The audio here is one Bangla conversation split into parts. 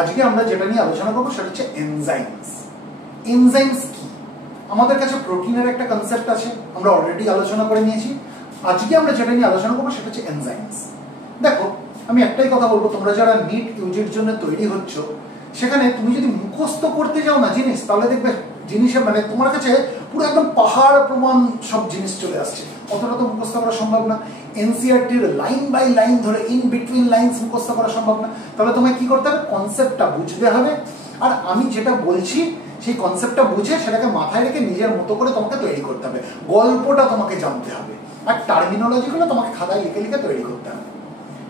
আজকে আমরা যেটা নিয়ে আলোচনা করবো সেটা হচ্ছে এনজাইমস। এনজাইমস কি? আমাদের কাছে প্রোটিনের একটা কনসেপ্ট আছে, আমরা অলরেডি আলোচনা করে নিয়েছি। আজকে আমরা যেটা নিয়ে আলোচনা করবো সেটা হচ্ছে এনজাইমস। দেখো, আমি একটাই কথা বলবো, তোমরা যারা নিট ইউজির জন্য তৈরি হচ্ছ, সেখানে তুমি যদি মুখস্থ করতে যাও না জিনিস, তাহলে দেখবে জিনিসের মানে তোমার কাছে পুরো একদম পাহাড় প্রমাণ সব জিনিস চলে আসছে। অতটা তো মুখস্থ করা সম্ভব না। এনসিইআরটির লাইন বাই লাইন ধরে ইন বিটুইন লাইনস মুখস্থ করা সম্ভব না। তাহলে তোমায় কি করতে হবে? কনসেপ্টটা বুঝতে হবে, আর আমি যেটা বলছি সেই কনসেপ্টটা বুঝে সেটাকে মাথায় রেখে নিজের মতো করে তোমাকে তৈরি করতে হবে। গল্পটা তোমাকে জানতে হবে, আর টার্মিনোলজিগুলো তোমাকে খাতায় লিখে লিখে তৈরি করতে হবে।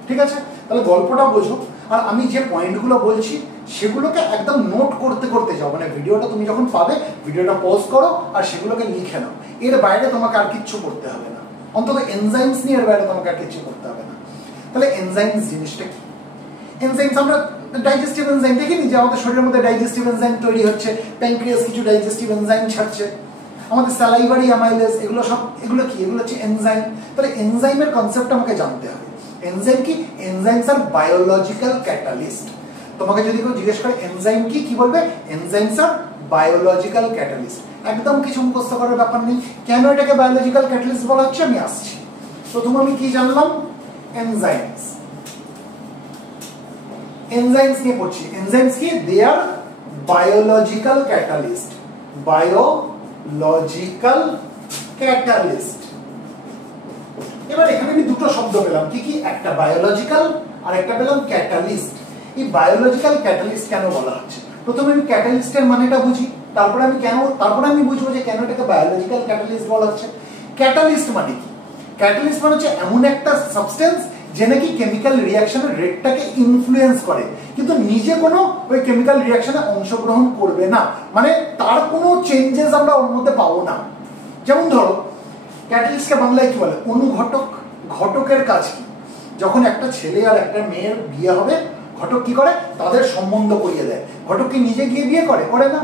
ঠিক আছে? তাহলে গল্পটা বোঝো, আর আমি যে পয়েন্টগুলো বলছি সেগুলোকে একদম নোট করতে করতে যাও। মানে ভিডিওটা তুমি যখন পাবে, ভিডিওটা পজ করো আর সেগুলোকে লিখে নাও। এর বাইরে তোমাকে আর কিচ্ছু করতে হবে না, অন্তত এনজাইমস নিয়ে এর বাইরে তোমাকে আর কিচ্ছু করতে হবে না। তাহলে এনজাইমস জিনিসটা কি? এনজাইমস আমরা ডাইজেস্টিভ এনজাইম দেখিনি যে আমাদের শরীরের মধ্যে ডাইজেস্টিভ এনজাইম তৈরি হচ্ছে, প্যানক্রিয়াস কিছু ডাইজেস্টিভ এনজাইম ছাড়ছে, আমাদের স্যালাইভারি অ্যামাইলেজ, এগুলো সব এগুলো কি? এগুলো হচ্ছে এনজাইম। তাহলে এনজাইমের কনসেপ্ট আমাকে জানতে হবে। এনজাইম কি? এনজাইমস আর বায়োলজিক্যাল ক্যাটালিস্ট। তোমাকে যদি কেউ জিজ্ঞেস করে এনজাইম কি, কি বলবে? এনজাইমস আর বায়োলজিক্যাল ক্যাটালিস্ট। একদম কিছু মুখস্থ করার ব্যাপার নেই। কেন এটাকে বায়োলজিক্যাল ক্যাটালিস্ট বলা হচ্ছে আমি আসছি। প্রথমে আমি কি জানলাম? এনজাইমস। এনজাইমস নিয়ে পড়ছি। এনজাইমস কি? They R biological catalyst. Biological catalyst. এবার এখানে আমি দুটো শব্দ পেলাম, কি কি? একটা বায়োলজিক্যাল আর একটা পেলাম ক্যাটালিস্ট। এই বায়োলজিক্যাল ক্যাটালিস্ট কেন বলা হচ্ছে? প্রথমে আমি ক্যাটালিস্টের মানেটা বুঝি, তারপরে আমি বুঝবো যে কেন এটাকে বায়োলজিক্যাল ক্যাটালিস্ট বলা হচ্ছে। ক্যাটালিস্ট মানে কি? ক্যাটালিস্ট মানে হচ্ছে এমন একটা সাবস্টেন্স যে নাকি কেমিক্যাল রিঅ্যাকশনের রেটটাকে ইনফ্লুয়েন্স করে, কিন্তু নিজে কোনো ওই কেমিক্যাল রিঅ্যাকশনে অংশগ্রহণ করবে না, মানে তার কোনো চেঞ্জেস আমরা ওর মধ্যে পাবো না। যেমন ধরো, ক্যাটালিস্টকে বাংলায় কি বলে? অনুঘটক। ঘটকের কাজ কি? যখন একটা ছেলে আর একটা মেয়ের বিয়ে হবে, ঘটক কি করে? তাদের সম্বন্ধ করিয়ে দেয়। ঘটক কি নিজে গিয়ে বিয়ে করে? করে না।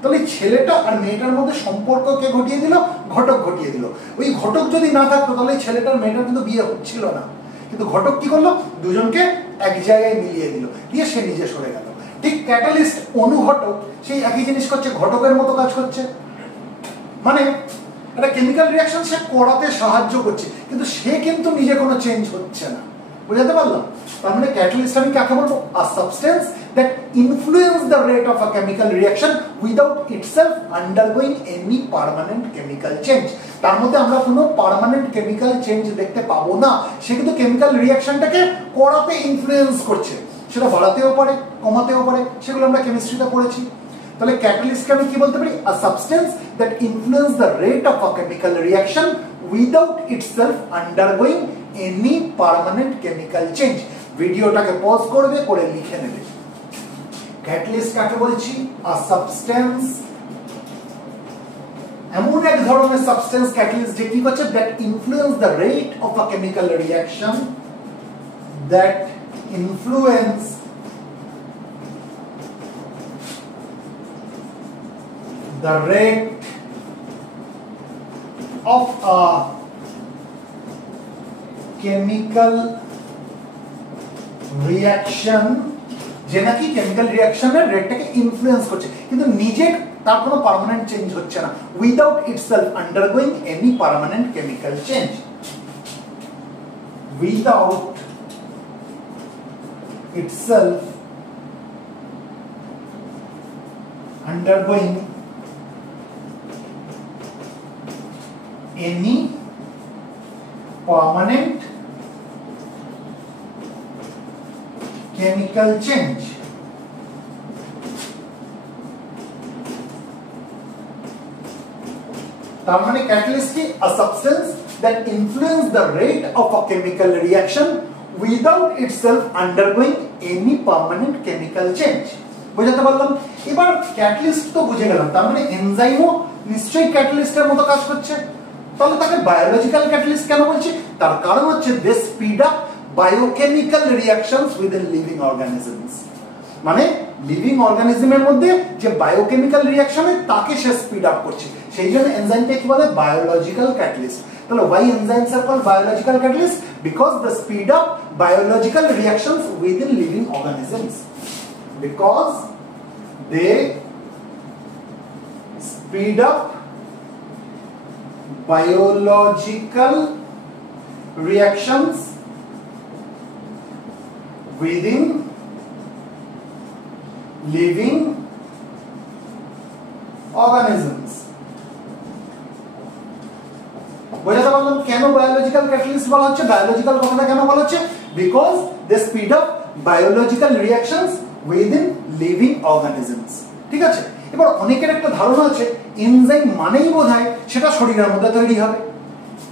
তাহলে ছেলেটা আর মেয়েটার মধ্যে সম্পর্ক কে ঘটিয়ে দিল? ঘটক ঘটিয়ে দিল। ওই ঘটক যদি না থাকতো তাহলে ছেলেটার মেয়েটার কিন্তু বিয়ে হচ্ছিল না। কিন্তু ঘটক কি করলো? দুজনকে এক জায়গায় মিলিয়ে দিল, দিয়ে সে নিজে সরে গেল। ঠিক ক্যাটালিস্ট অনুঘটক সেই একই জিনিস করছে, ঘটকের মতো কাজ করছে। মানে একটা কেমিক্যাল রিঅ্যাকশন সে করাতে সাহায্য করছে, কিন্তু সে কিন্তু নিজে কোনো চেঞ্জ হচ্ছে না। বুঝাতে পারলাম? তার মানে ক্যাটালিস্ট আমি কাকে বলবো? A substance that influence the rate of a chemical reaction without itself undergoing any permanent chemical change. তার মধ্যে আমরা কোনো পার্মানেন্ট কেমিক্যাল চেঞ্জ দেখতে পাবো না। সে কিন্তু কেমিক্যাল রিঅ্যাকশনটাকে করাতে ইনফ্লুয়েন্স করছে, সেটা বাড়াতেও পারে, কমাতেও পারে, সেগুলো আমরা কেমিস্ট্রিতে পড়েছি। তাহলে ক্যাটালিস্টকে আমি কি বলতে পারি? A substance that influence the rate of a chemical reaction without itself undergoing any permanent chemical change. ভিডিওটাকে পজ করবে, করে লিখে নেবে। ক্যাটালিস্ট কাকে বলছি? আ সাবস্টেন্স, এমন এক ধরনের সাবস্টেন্স ক্যাটালিস্ট যে কি করছে? That influence the rate of a chemical reaction, that influence the rate of a chemical reaction, যে নাকি কেমিক্যাল রিঅ্যাকশনের রেটটাকে ইনফ্লুয়েন্স করছে, কিন্তু নিজে তার কোনো পার্মানেন্ট চেঞ্জ হচ্ছে না, without itself undergoing any permanent chemical change. Without itself undergoing any permanent chemical change। তার মানে ক্যাটালিস্ট কি? a substance that influence the rate of a chemical reaction without itself undergoing any permanent chemical change। বুঝাতে পারলাম? এবার ক্যাটালিস্ট তো বুঝে গেলাম, তার মানে এনজাইমও নিশ্চয়ই ক্যাটালিস্টের মতো কাজ করছে। তাহলে তাকে বায়োলজিক্যাল ক্যাটালিস্ট কেন বলছি? তার কারণ হচ্ছে they speed up biochemical reactions within living organisms. মানে লিভিং অর্গানিজমের মধ্যে যে বায়োকেমিক্যাল রিঅ্যাকশন তাকে সে স্পিড আপ করছে, সেই জন্য এনজাইমকে কি বলে? Biological catalyst. তাহলে why enzymes are called biological catalysts? Because they speed up biological reactions within living organisms. because they speed up biological reactions within living organisms. বোঝাতে পারলাম কেন বায়োলজিক্যাল ক্যাটালিস্ট বলা হচ্ছে? বায়োলজিক্যাল কথাটা কেন বলা হচ্ছে? Because they speed up biological reactions within living organisms. ঠিক আছে, এবার অনেকের একটা ধারণা আছে এনজাইম মানেই বোধহয় সেটা শরীরের মধ্যে তৈরি হবে।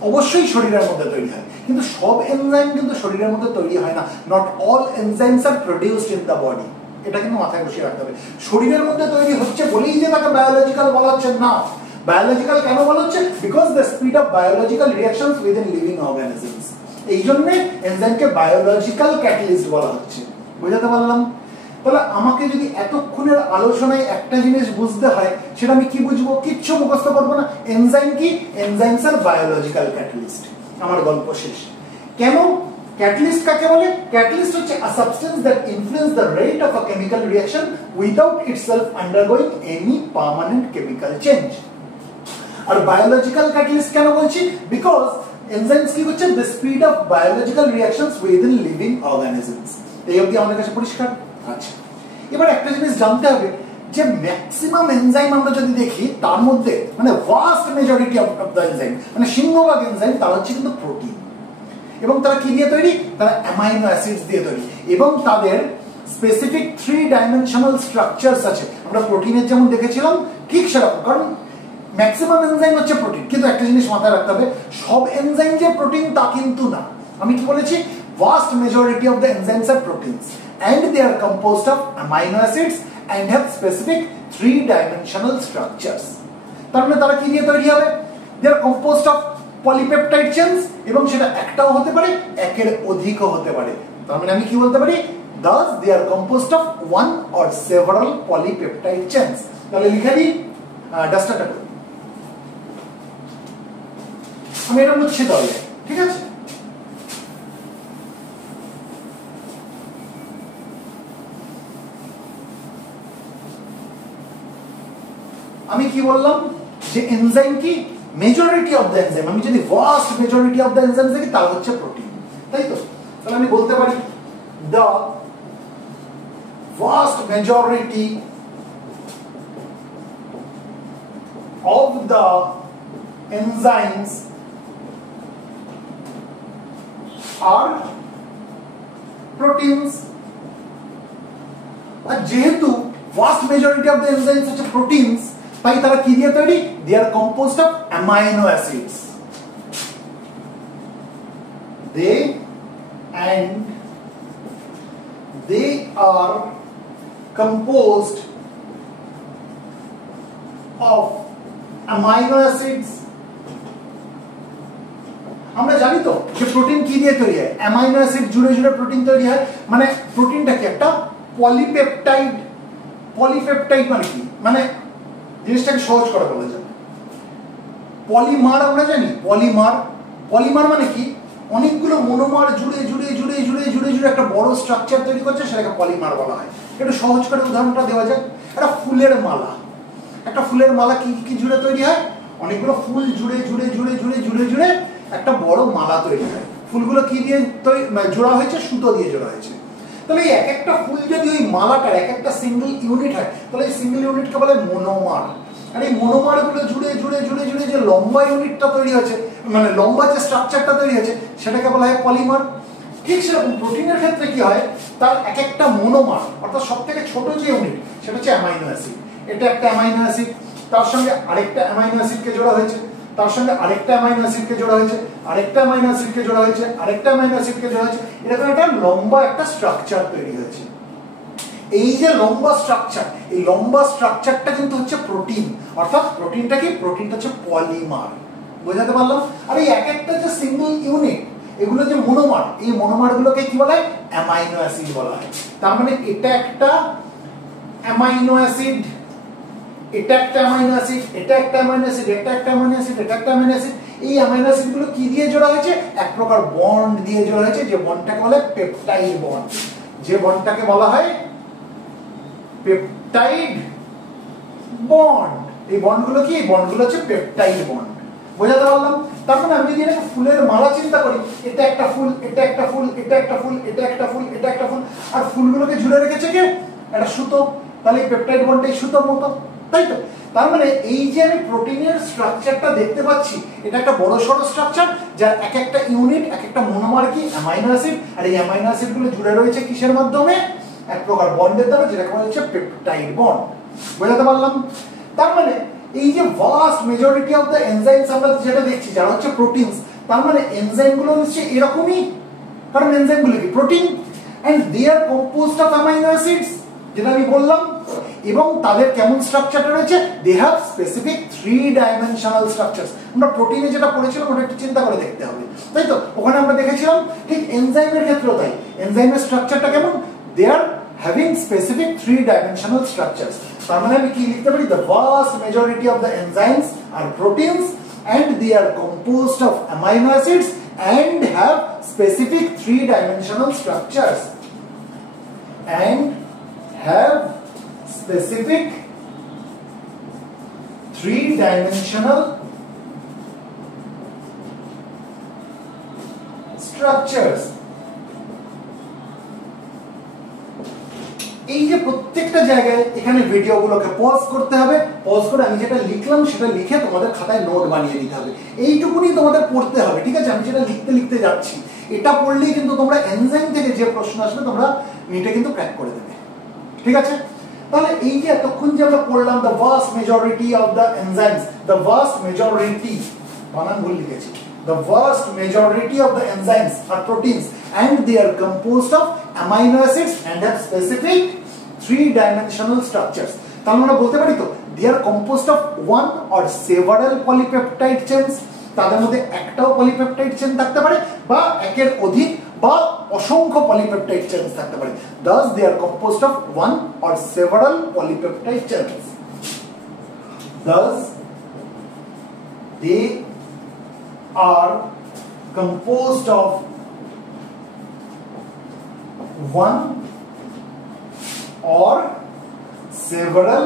অবশ্যই শরীরের মধ্যে তৈরি হয়, কিন্তু সব এনজাইম কিন্তু শরীরের মধ্যে তৈরি হয় না। Not all enzymes are produced in the body, এটা কিন্তু মাথায় বসিয়ে রাখতে হবে। শরীরের মধ্যে তৈরি হচ্ছে বলেই যে তাকে বায়োলজিক্যাল বলা হচ্ছে না। বায়োলজিক্যাল কেন বলা হচ্ছে? Because the speed of biological reactions within living organisms. এই জন্য এনজাইমকে বায়োলজিক্যাল ক্যাটালিস্ট বলা হচ্ছে। বুঝাতে পারলাম? তাহলে আমাকে যদি এতক্ষণের আলোচনায় একটা জিনিস বুঝতে হয়, সেটা আমি কি বুঝবো? কিচ্ছু মুখস্থ করবো না। এনজাইম কি? এনজাইমস আর বায়োলজিক্যাল ক্যাটালিস্ট। আমার গল্প শেষ। কেন ক্যাটালিস্ট কাকে বলে? ক্যাটালিস্ট হচ্ছে a substance that influence the rate of a chemical reaction without itself undergoing any permanent chemical change. R biological catalyst কেন বলছি? বিকজ এনজাইমস কি হচ্ছে? the speed of biological reactions within living organisms. এই অবধি আমাদের কাছে পরিষ্কার? আচ্ছা, এবার একটা জিনিস জানতে হবে যে ম্যাক্সিমাম এনজাইম আমরা যদি দেখি, তার মধ্যে মানে vast majority of the enzyme, মানে সিংহভাগ এনজাইম তারা হচ্ছে কিন্তু প্রোটিন। এবং তারা কি দিয়ে তৈরি? তারা অ্যামাইনো অ্যাসিডস দিয়ে তৈরি, এবং তাদের স্পেসিফিক 3 ডাইমেনশনাল স্ট্রাকচারস আছে। আমরা প্রোটিনের যেমন দেখেছিলাম ঠিক সেরকম, কারণ ম্যাক্সিমাম এনজাইম হচ্ছে প্রোটিন। কিন্তু একটা জিনিস মাথায় রাখতে হবে, সব এনজাইম যে প্রোটিন তা কিন্তু না। আমি কি বলেছি? vast majority of the enzymes are proteins and they are composed of amino acids and have specific 3-dimensional structures. তার মানে তারা কি দিয়ে তৈরি হবে? they are composed of polypeptide chains, এবং সেটা একটাও হতে পারে, একের অধিকও হতে পারে। তার মানে আমি কি বলতে পারি? thus they are composed of one or several polypeptide chains. তাহলে লিখে দিই, ডাস্টারটা করি, আমি এটা মুছে তাহলে। ঠিক আছে, আমি কি বললাম যে এনজাইম কি? Majority of the enzyme. আমি যদি vast majority of the enzyme দেখি, তা হচ্ছে প্রোটিন, তাই তো? তাহলে আমি বলতে পারি the vast majority of the enzymes are proteins. আর যেহেতু vast majority of the enzymes হচ্ছে প্রোটিনস, তাই তারা কি দিয়ে তৈরি? they are composed of amino acids. they are composed of amino acids. আমরা জানি তো যে প্রোটিন কি দিয়ে তৈরি হয়? অ্যামাইনো অ্যাসিড জুড়ে জুড়ে প্রোটিন তৈরি হয়। মানে প্রোটিনটা কি? একটা পলিপেপটাইড। পলিপেপটাইড মানে কি? মানে জিনিসটাকে সহজ করে বলা যায়, পলিমার আমরা জানি। পলিমার, পলিমার মানে কি? অনেকগুলো মনোমার জুড়ে জুড়ে জুড়ে জুড়ে জুড়ে জুড়ে একটা বড় স্ট্রাকচার তৈরি করছে, সেটাকে পলিমার বলা হয়। একটু সহজ করে উদাহরণটা দেওয়া যায়। একটা ফুলের মালা, একটা ফুলের মালা কি কি জুড়ে তৈরি হয়? অনেকগুলো ফুল জুড়ে জুড়ে জুড়ে জুড়ে জুড়ে জুড়ে একটা বড় মালা তৈরি হয়। ফুলগুলো কি দিয়ে জোড়া হয়েছে? সুতো দিয়ে জোড়া হয়েছে। তাহলে এক একটা ফুল যদি ওই মালাটার এক একটা সিঙ্গেল ইউনিট হয়, তাহলে এই সিঙ্গেল ইউনিটকে বলে মনোমার। আর এই মনোমার গুলো জুড়ে জুড়ে জুড়ে জুড়ে যে লম্বা ইউনিটটা তৈরি হয়েছে, মানে লম্বা যে স্ট্রাকচারটা তৈরি হয়েছে, সেটাকে বলা হয় পলিমার। ঠিক সেরকম প্রোটিনের ক্ষেত্রে কি হয়? তার এক একটা মনোমার, অর্থাৎ সব থেকে ছোট যে ইউনিট, সেটা হচ্ছে অ্যামাইনো অ্যাসিড। এটা একটা অ্যামাইনো অ্যাসিড, তার সঙ্গে আরেকটা অ্যামাইনো অ্যাসিডকে জোড়া হয়েছে, তার সঙ্গে আরেকটা অ্যামাইনো অ্যাসিডকে জোড়া হয়েছে, আরেকটা অ্যামাইনো অ্যাসিডকে জোড়া হয়েছে, আরেকটা অ্যামাইনো অ্যাসিডকে জোড়া হয়েছে। এরকম একটা লম্বা একটা স্ট্রাকচার তৈরি হয়েছে। এই যে লম্বা স্ট্রাকচার, এই লম্বা স্ট্রাকচারটা কিন্তু হচ্ছে প্রোটিন। অর্থাৎ প্রোটিনটা কি? প্রোটিনটা হচ্ছে পলিমার। বোঝাতে পারলাম? আর এই এক একটা যে সিঙ্গেল ইউনিট, এগুলো যে মনোমার, এই মনোমার গুলোকে কি বলা হয়? অ্যামাইনো অ্যাসিড বলা হয়। তার মানে এটা একটা অ্যামাইনো অ্যাসিড, এটা একটা অ্যামাইনো অ্যাসিড, এটা একটা অ্যামাইনো অ্যাসিড, এটা একটা অ্যামাইনো অ্যাসিড, এটা একটা অ্যামাইনো অ্যাসিড। এই অ্যামাইনো অ্যাসিড গুলো কি দিয়ে জোড়া হয়েছে? এক প্রকার বন্ড দিয়ে জোড়া হয়েছে, যে বন্ডটাকে বলে পেপটাইড বন্ড। যে বন্ডটাকে বলা হয় পেপটাইড বন্ড। এই বন্ডগুলো কি? এই বন্ডগুলো হচ্ছে পেপটাইড বন্ড। বোঝাতে পারলাম? তার মানে আমি যদি এটাকে ফুলের মালা চিন্তা করি, এটা একটা ফুল, এটা একটা ফুল, এটা একটা ফুল, এটা একটা ফুল, এটা একটা ফুল, আর ফুলগুলোকে ঝুলে রেখেছে কে? একটা সুতো। তাহলে এই পেপটাইড বন্ডটা এই সুতোর মতো, তাই তো? তার মানে এই যে আমি প্রোটিনের স্ট্রাকচারটা দেখতে পাচ্ছি, এটা একটা বড় সড়ো স্ট্রাকচার, যার এক একটা ইউনিট, এক একটা মনোমার কি? Amino acid. আর এই অ্যামাইনো অ্যাসিড গুলো জুড়ে রয়েছে কিসের মাধ্যমে? এক প্রকার বন্ডের দ্বারা, যেটাকে বলা হচ্ছে পেপটাইড বন্ড। বোঝাতে পারলাম? তার মানে এই যে vast majority of the enzymes আমরা যেটা দেখছি, যারা হচ্ছে প্রোটিনস, তার মানে এনজাইম গুলো নিশ্চয়ই এরকমই, কারণ এনজাইম গুলো কি? Protein, and they are composed of amino acids, যেটা আমি বললাম। এবং তাদের কেমন স্ট্রাকচারটা রয়েছে? They have specific 3 dimensional structures. আমরা প্রোটিনে যেটা পড়েছিলাম ওটা একটু চিন্তা করে দেখতে হবে, তাই তো? ওখানে আমরা দেখেছিলাম ঠিক এনজাইমের ক্ষেত্রেও তাই। এনজাইমের স্ট্রাকচারটা কেমন? They are having specific 3 dimensional structures. তার মানে আমি কি লিখতে পারি? The vast majority of the enzymes are proteins and they are composed of amino acids and have specific 3-dimensional structures and have specific 3-dimensional structures। এই যে প্রত্যেকটা জায়গায় এখানে ভিডিওগুলোকে পজ করতে হবে, পজ করে আমি যেটা লিখলাম সেটা লিখে তোমাদের খাতায় নোট বানিয়ে দিতে হবে। এইটুকুনি তোমাদের পড়তে হবে, ঠিক আছে? আমি যেটা লিখতে লিখতে যাচ্ছি, এটা পড়লেই কিন্তু তোমরা এনজাইম থেকে যে প্রশ্ন আসবে তোমরা নিটে কিন্তু ক্র্যাক করে দেবে, ঠিক আছে? তাহলে এই যে এতক্ষণ যে আমরা পড়লাম the vast majority of the enzymes, the vast majority, বানান ভুল লিখেছি, the vast majority of the enzymes are proteins and they are composed of amino acids and have specific 3-dimensional structures। তাহলে আমরা বলতে পারি তো they are composed of one or several polypeptide chains, তাদের মধ্যে একটাও পলিপেপটাইড চেইন থাকতে পারে বা একের অধিক বা অসংখ্য পলিপেপটাইড চেইন থাকতে পারে। thus they are composed of one or several polypeptide chains, thus they are composed of one or several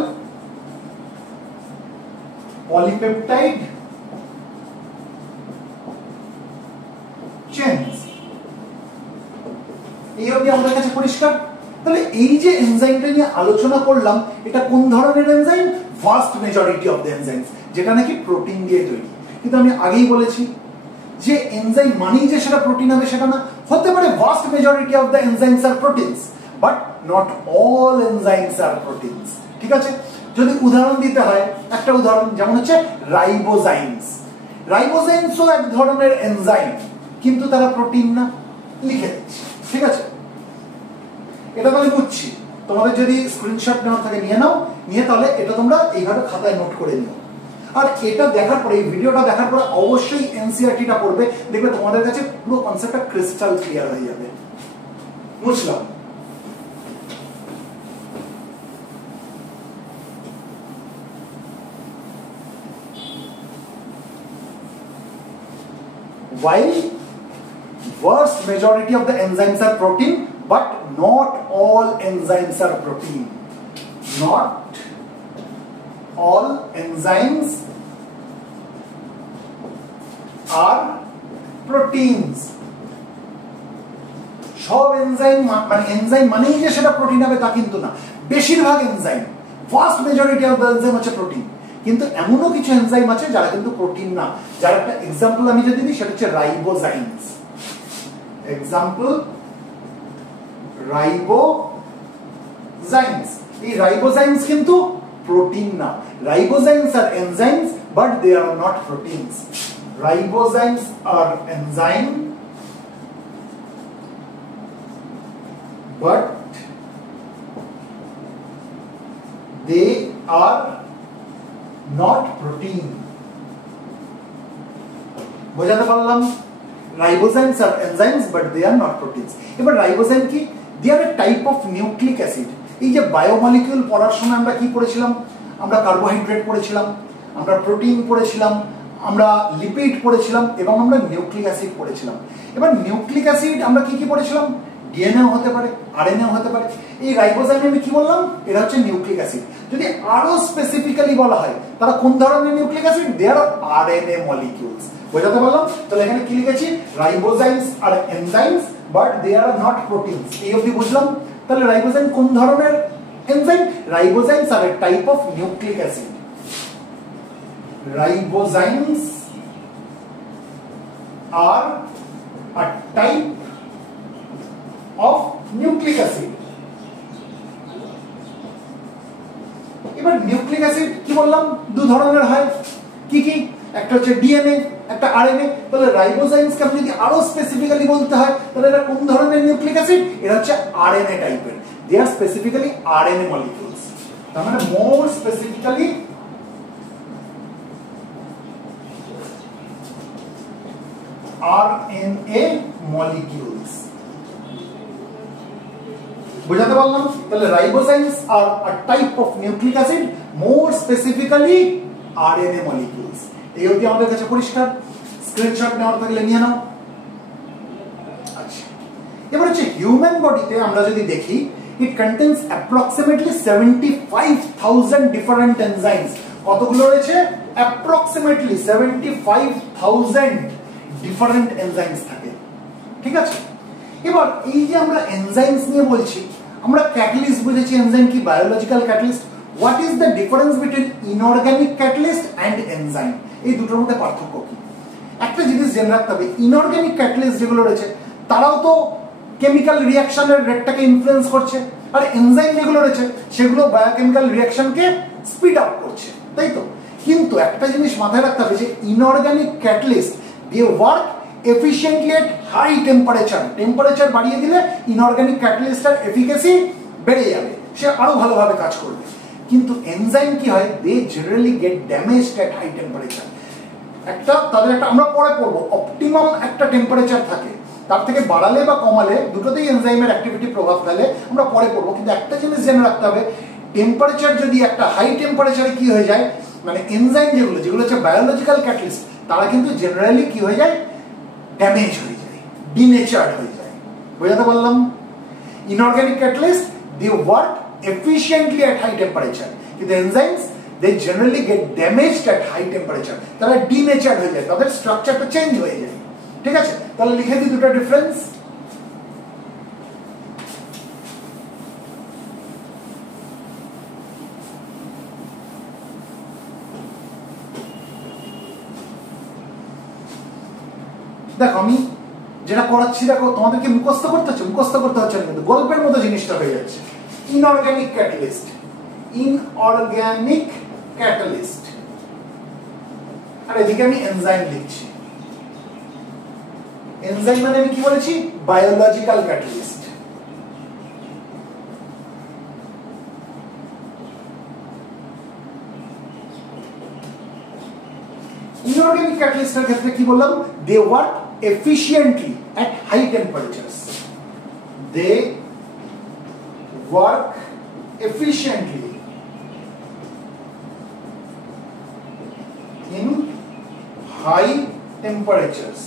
polypeptide chains। এই অবধি আমাদের কাছে পরিষ্কার? তাহলে এই যে এনজাইমটা নিয়ে আলোচনা করলাম, এটা কোন ধরনের enzyme? Vast majority of the enzymes, যেটা নাকি প্রোটিন দিয়ে তৈরি। কিন্তু আমি আগেই বলেছি যে এনজাইম মানেই যে সেটা প্রোটিন হবে সেটা না, হতে পারে vast majority of the enzymes are proteins, but not all enzymes are proteins, ঠিক আছে? যদি উদাহরণ দিতে হয়, একটা উদাহরণ যেমন হচ্ছে রাইবোজাইমস। রাইবোজাইমসও এক ধরনের এনজাইম, কিন্তু তারা প্রোটিন না, লিখে দিচ্ছি, ঠিক আছে? এটা তাহলে বুঝছি। তোমাদের যদি স্ক্রিনশট নেওয়া থাকে নিয়ে নাও, নিয়ে তাহলে এটা তোমরা এইভাবে খাতায় নোট করে নিও। আর এটা দেখার পরে, এই ভিডিওটা দেখার পরে অবশ্যই এনসিইআরটিটা পড়বে, দেখবে তোমাদের কাছে পুরো কনসেপ্টটা ক্রিস্টাল ক্লিয়ার হয়ে যাবে। বুঝলাম? While vast majority of the enzymes are protein, but not all enzymes are protein. Not all enzymes are proteins। সব এনজাইম মানে এনজাইম মানেই যে সেটা প্রোটিন হবে তা কিন্তু না। বেশিরভাগ enzyme, first majority of the enzyme হচ্ছে প্রোটিন, কিন্তু এমনও কিছু এনজাইম আছে যারা কিন্তু প্রোটিন না। যার একটা এক্সাম্পল আমি যদি দিই সেটা হচ্ছে রাইবোজাইমস। এক্সাম্পল রাইবোজাইমস। এই রাইবোজাইমস কিন্তু প্রোটিন না। Ribozymes are enzymes, but they are not proteins. Ribozymes are enzyme, but they are not protein। বোঝাতে পারলাম? Ribozymes are enzymes, but they are not proteins. এবার রাইবোজাইম কি? They are a type of nucleic acid. এই যে বায়োমলিকিউল পড়ার সময় আমরা কি পড়েছিলাম? আমরা কার্বোহাইড্রেট পড়েছিলাম, আমরা প্রোটিন পড়েছিলাম, আমরা লিপিড পড়েছিলাম এবং আমরা নিউক্লিক অ্যাসিড পড়েছিলাম। এবার নিউক্লিক অ্যাসিড আমরা কি কি পড়েছিলাম? ডিএনএও হতে পারে, আরএনএও হতে পারে। এই রাইবোজাইম আমি কি বললাম, এটা হচ্ছে নিউক্লিক অ্যাসিড। যদি আরো স্পেসিফিক্যালি বলা হয় তারা কোন ধরনের nucleic acid, they are RNA molecules. বোঝাতে পারলাম? তাহলে এখানে কি লিখেছি, ribozymes are enzymes but they are not proteins. এই অবধি বুঝলাম। তাহলে রাইবোজাইম কোন ধরনের enzyme? Ribozymes are a type of nucleic acid. রাইবোজাইমস are a type of nucleic acid। এবার নিউক্লিক অ্যাসিড কি বললাম, দু ধরনের হয়। কি কি? একটা হচ্ছে ডিএনএ, একটা আরএনএ। তাহলে রাইবোজাইমস কে যদি আরো স্পেসিফিক্যালি বলতে হয় তাহলে এটা কোন ধরনের নিউক্লিক অ্যাসিড? এটা হচ্ছে আরএনএ টাইপের। দে আর স্পেসিফিক্যালি আরএনএ মলিকিউলস। তার মানে মোর স্পেসিফিক্যালি RNA molecules। বুঝাতে পারলাম? তাহলে রাইবোজাইমস আর a type of nucleic acid, more specifically RNA molecules। এই অবধি আমাদের কাছে পরিষ্কার? স্ক্রিনশট নেওয়ার থাকলে নিয়ে নাও। আচ্ছা, এবার হচ্ছে হিউম্যান বডিতে আমরা যদি দেখি, it contains approximately 75,000 different enzymes। কতগুলো রয়েছে? approximately 75,000 ডিফারেন্ট এনজাইমস থাকে। ঠিক আছে, এবার এই যে আমরা এনজাইমস নিয়ে বলছি, আমরা ক্যাটালিস্ট বুঝেছি, এনজাইম কি? Biological catalyst. What is the difference between inorganic catalyst and enzyme? এই দুটোর মধ্যে পার্থক্য কি? একটা জিনিস জেনে রাখতে হবে, ইনঅর্গানিক ক্যাটালিস্ট যেগুলো রয়েছে তারাও তো কেমিক্যাল রিঅ্যাকশনের রেটটাকে ইনফ্লুয়েন্স করছে, আর এনজাইম যেগুলো রয়েছে সেগুলো বায়োকেমিক্যাল রিঅ্যাকশনকে স্পিড আপ করছে, তাই তো? কিন্তু একটা জিনিস মাথায় রাখতে হবে যে inorganic catalyst they work efficiently at high temperature। Temperature বাড়িয়ে দিলে ইনঅর্গানিক ক্যাটালিস্টের এফিকেসি বেড়ে যাবে, সে আরো ভালোভাবে কাজ করবে। কিন্তু এনজাইম কি হয়, they generally get damaged at high temperature. তাদের একটা আমরা পরে পড়বো, অপটিমাম একটা টেম্পারেচার থাকে, তার থেকে বাড়ালে বা কমালে দুটোতেই এনজাইমের অ্যাক্টিভিটি প্রভাব ফেলে, আমরা পরে পড়বো। কিন্তু একটা জিনিস জেনে রাখতে হবে, টেম্পারেচার যদি একটা হাই টেম্পারেচারে কি হয়ে যায়, মানে এনজাইম যেগুলো হচ্ছে বায়োলজিক্যাল ক্যাটালিস্ট, তারা কিন্তু জেনারেলি কি হয়ে যায়, ড্যামেজ হয়ে যায়, ডিনেচার্ড হয়ে যায়। বুঝাতে পারলাম? Inorganic catalyst they work efficiently at high temperature, কিন্তু enzymes they generally get damaged at high temperature. তারা ডিনেচার্ড হয়ে যায়, তাদের স্ট্রাকচারটা চেঞ্জ হয়ে যায়। ঠিক আছে, তাহলে লিখে দিই দুটো ডিফারেন্স। দেখো আমি যেটা করাচ্ছি, দেখো তোমাদেরকে মুখস্থ করতে হচ্ছে না, কিন্তু গল্পের মতো জিনিসটা হয়ে যাচ্ছে। ইনঅর্গানিক ক্যাটালিস্ট, আর এদিকে আমি এনজাইম লিখছি। এনজাইম মানে আমি কি বলেছি, বায়োলজিক্যাল ক্যাটালিস্ট। ইনঅর্গানিক ক্যাটালিস্টের ক্ষেত্রে কি বললাম, they work efficiently at high temperatures। They work efficiently in high temperatures।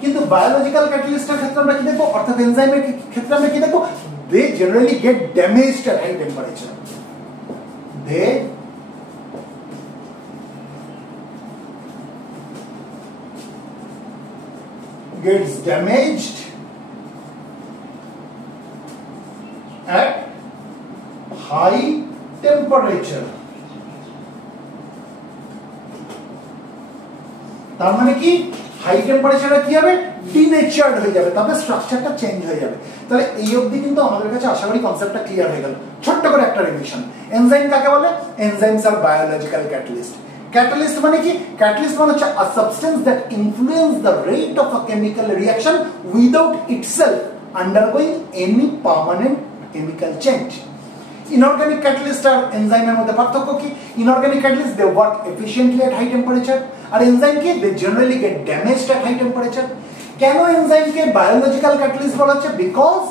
কিন্তু বায়োলজিক্যাল ক্যাটালিস্টের ক্ষেত্রে আমরা কি দেখবো, অর্থাৎ এনজাইমের ক্ষেত্রে আমরা কি দেখবো, they generally get damaged at high temperature। They gets damaged at high temperature। তার মানে কি, হাই টেম্পারেচারে কি হবে, ডিনেচার্ড হয়ে যাবে, তাদের স্ট্রাকচারটা চেঞ্জ হয়ে যাবে। তাহলে এই অবধি কিন্তু আমাদের কাছে আশা করি কনসেপ্টটা ক্লিয়ার হয়ে গেল। ছোট্ট করে একটা রিভিশন, এনজাইম কাকে বলে? এনজাইমস আর বায়োলজিক্যাল ক্যাটালিস্ট। Catalyst মানে কি? Catalyst মানে হচ্ছে a substance that influence the rate of a chemical reaction without itself undergoing any permanent chemical change। Inorganic catalyst আর এনজাইমের মধ্যে পার্থক্য কি? Inorganic catalyst they work efficiently at high temperature, আর এনজাইম কি, they generally get damaged at high temperature। কেন এনজাইমকে বায়োলজিক্যাল ক্যাটালিস্ট বলা হচ্ছে? বিকজ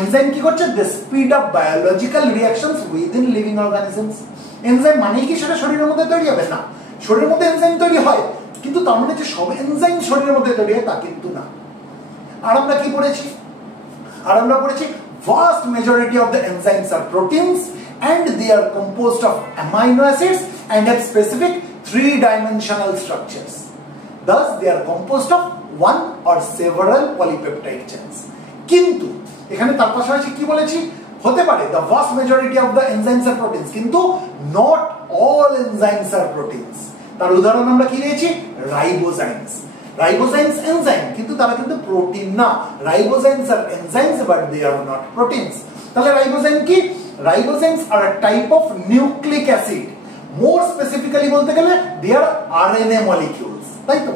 এনজাইম কি করছে, they speed up biological reactions within living organisms। Enzyme মানে কি সেটা শরীরের মধ্যে তৈরি হবে না, শরীরের মধ্যে এনজাইম তৈরি হয়, কিন্তু তার মানে যে সব এনজাইম শরীরের মধ্যে তৈরি হয় তা কিন্তু না। আর আমরা কি পড়েছি? আর আমরা পড়েছি vast majority of the enzymes are proteins and they are composed of amino acids and have specific three-dimensional structures. Thus, they are composed of one or several polypeptide chains. কিন্তু এখানে তার পাশাপাশি কি বলেছি? হতে পারে the vast majority of the enzymes are proteins, কিন্তু not all enzymes are proteins. তার উদাহরণ আমরা কি দিয়েছি? রাইবোজাইমস। রাইবোজাইমস এনজাইম, কিন্তু তারা কিন্তু প্রোটিন না। Ribozymes are enzymes but they are not proteins. তাহলে রাইবোজাইম কি? Ribozymes are a type of nucleic acid. More specifically বলতে গেলে দে আর আরএনএ মলিকিউলস, তাই তো?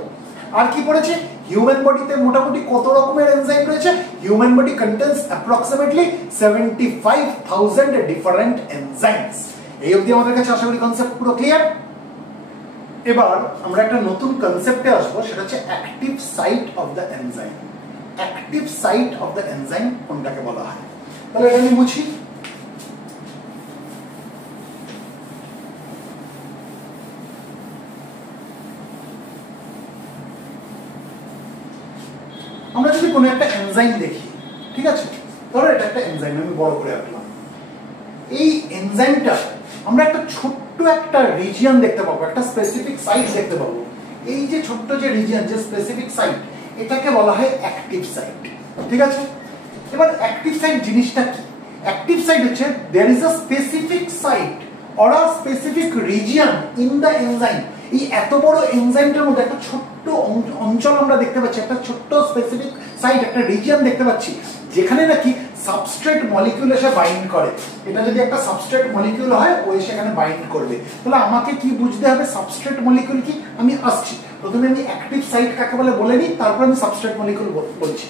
আর কি পড়েছে? হিউম্যান বডিতে মোটামুটি কত রকমের এনজাইম রয়েছে? Human body contains approximately 75,000 different enzymes. এই অবধি আমাদের কাছে আশা করি কনসেপ্ট পুরো ক্লিয়ার। এবার আমরা একটা নতুন কনসেপ্টে আসবো, সেটা হচ্ছে active site of the enzyme. Active site of the enzyme কোনটাকে বলা হয়? তাহলে এটা আমি বুঝি। আমরা যদি কোনো একটা এনজাইম দেখি, ঠিক আছে, ধরো এটা একটা এনজাইম, আমি বড় করে আঁকলাম। এই এনজাইমটা আমরা একটা ছোট্ট একটা রিজিয়ন দেখতে পাবো, একটা স্পেসিফিক সাইট দেখতে পাবো। এই যে ছোট্ট যে রিজিয়ন, যে স্পেসিফিক সাইট, এটাকে বলা হয় অ্যাক্টিভ সাইট, ঠিক আছে? এবার অ্যাক্টিভ সাইট জিনিসটা কি? অ্যাক্টিভ সাইট হচ্ছে there is a specific site or a specific region in the enzyme. এই এত বড় এনজাইমটার মধ্যে একটা ছোট্ট অঞ্চল আমরা দেখতে পাচ্ছি, একটা ছোট্ট স্পেসিফিক সাইট, একটা রিজিয়ন দেখতে পাচ্ছি, যেখানে নাকি সাবস্ট্রেট মলিকিউল এসে বাইন্ড করে। এটা যদি একটা সাবস্ট্রেট মলিকিউল হয়, ও সেখানে বাইন্ড করবে। তাহলে আমাকে কি বুঝতে হবে? সাবস্ট্রেট মলিকিউল কি? আমি আসছি, প্রথমে আমি অ্যাক্টিভ সাইট কাকে বলে বলে নিই, তারপর আমি সাবস্ট্রেট মলিকিউল বলছি।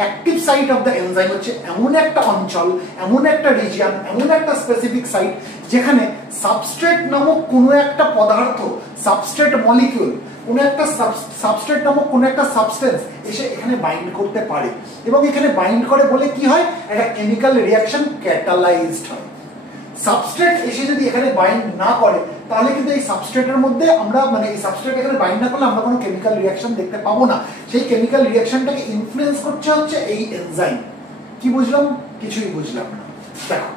Active site of the enzyme হচ্ছে এমন একটা অঞ্চল, এমন একটা রিজিয়ন, এমন একটা স্পেসিফিক সাইট, যেখানে সাবস্ট্রেট নামক কোনো একটা পদার্থ, সাবস্ট্রেট মলিকিউল, কোনো একটা সাবস্ট্রেট নামক কোনো একটা সাবস্টেন্স এসে এখানে বাইন্ড করতে পারে। এবং এখানে বাইন্ড করে বলে কি হয়? একটা কেমিক্যাল রিঅ্যাকশন ক্যাটালাইজড হয়। সাবস্ট্রেট এসে যদি এখানে বাইন্ড না করে, তাহলে কিন্তু এই সাবস্ট্রেটের মধ্যে আমরা, মানে এই সাবস্ট্রেট এখানে বাইন্ড না করলে আমরা কোনো কেমিক্যাল রিঅ্যাকশন দেখতে পাবো না। সেই কেমিক্যাল রিঅ্যাকশনটাকে ইনফ্লুয়েন্স করছে হচ্ছে এই এনজাইম। কি বুঝলাম? কিছুই বুঝলাম না। দেখো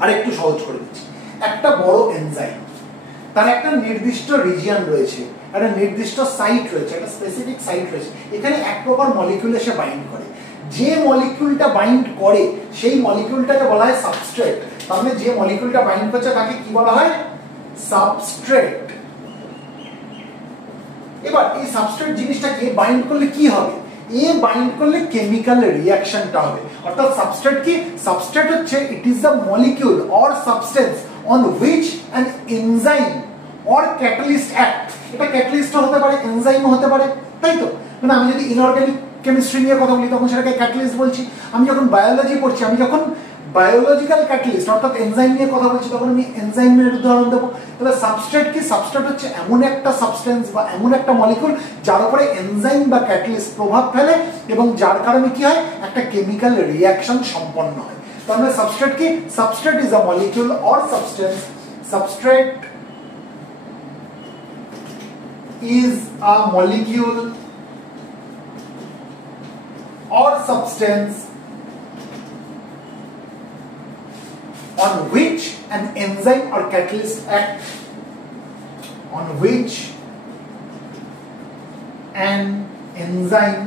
আর একটু সহজ করে দিচ্ছি। একটা বড় এনজাইম, তার একটা নির্দিষ্ট রিজিয়ন রয়েছে, একটা নির্দিষ্ট সাইট রয়েছে, একটা স্পেসিফিক সাইট রয়েছে। এখানে এক প্রকার মলিকিউল এসে বাইন্ড করে। যে মলিকিউলটা বাইন্ড করে সেই মলিকিউলটাকে বলা হয় সাবস্ট্রেট। তার মানে যে মলিকিউলটা বাইন্ড করছে তাকে কি বলা হয়? সাবস্ট্রেট। এবার এই সাবস্ট্রেট জিনিসটাকে বাইন্ড করলে কি হবে? এ বাইন্ড করলে কেমিক্যাল রিঅ্যাকশনটা হবে। অর্থাৎ সাবস্ট্রেট কি? সাবস্ট্রেট হচ্ছে it is the molecule or substance on which an enzyme or catalyst act. এটা ক্যাটালিস্ট হতে পারে, এনজাইমও হতে পারে, তাই তো? মানে আমি যদি ইনঅর্গানিক কেমিস্ট্রি নিয়ে কথা বলি, তখন সেটাকে ক্যাটালিস্ট বলছি। আমি যখন বায়োলজি পড়ছি, আমি যখন বায়োলজিক্যাল ক্যাটালিস্ট অর্থাৎ এনজাইম নিয়ে কথা বলছি, তখন আমি এনজাইমের উদাহরণ দেবো। তাহলে সাবস্ট্রেট কি? সাবস্ট্রেট হচ্ছে এমন একটা সাবস্টেন্স বা এমন একটা মলিকিউল যার উপরে এনজাইম বা ক্যাটালিস্ট প্রভাব ফেলে এবং যার কারণে কি হয়? একটা কেমিক্যাল রিঅ্যাকশন সম্পন্ন হয়। তাহলে সাবস্ট্রেট কি? Substrate is a molecule or substance. Substrate is a molecule or substance on which an enzyme or catalyst act, on which an enzyme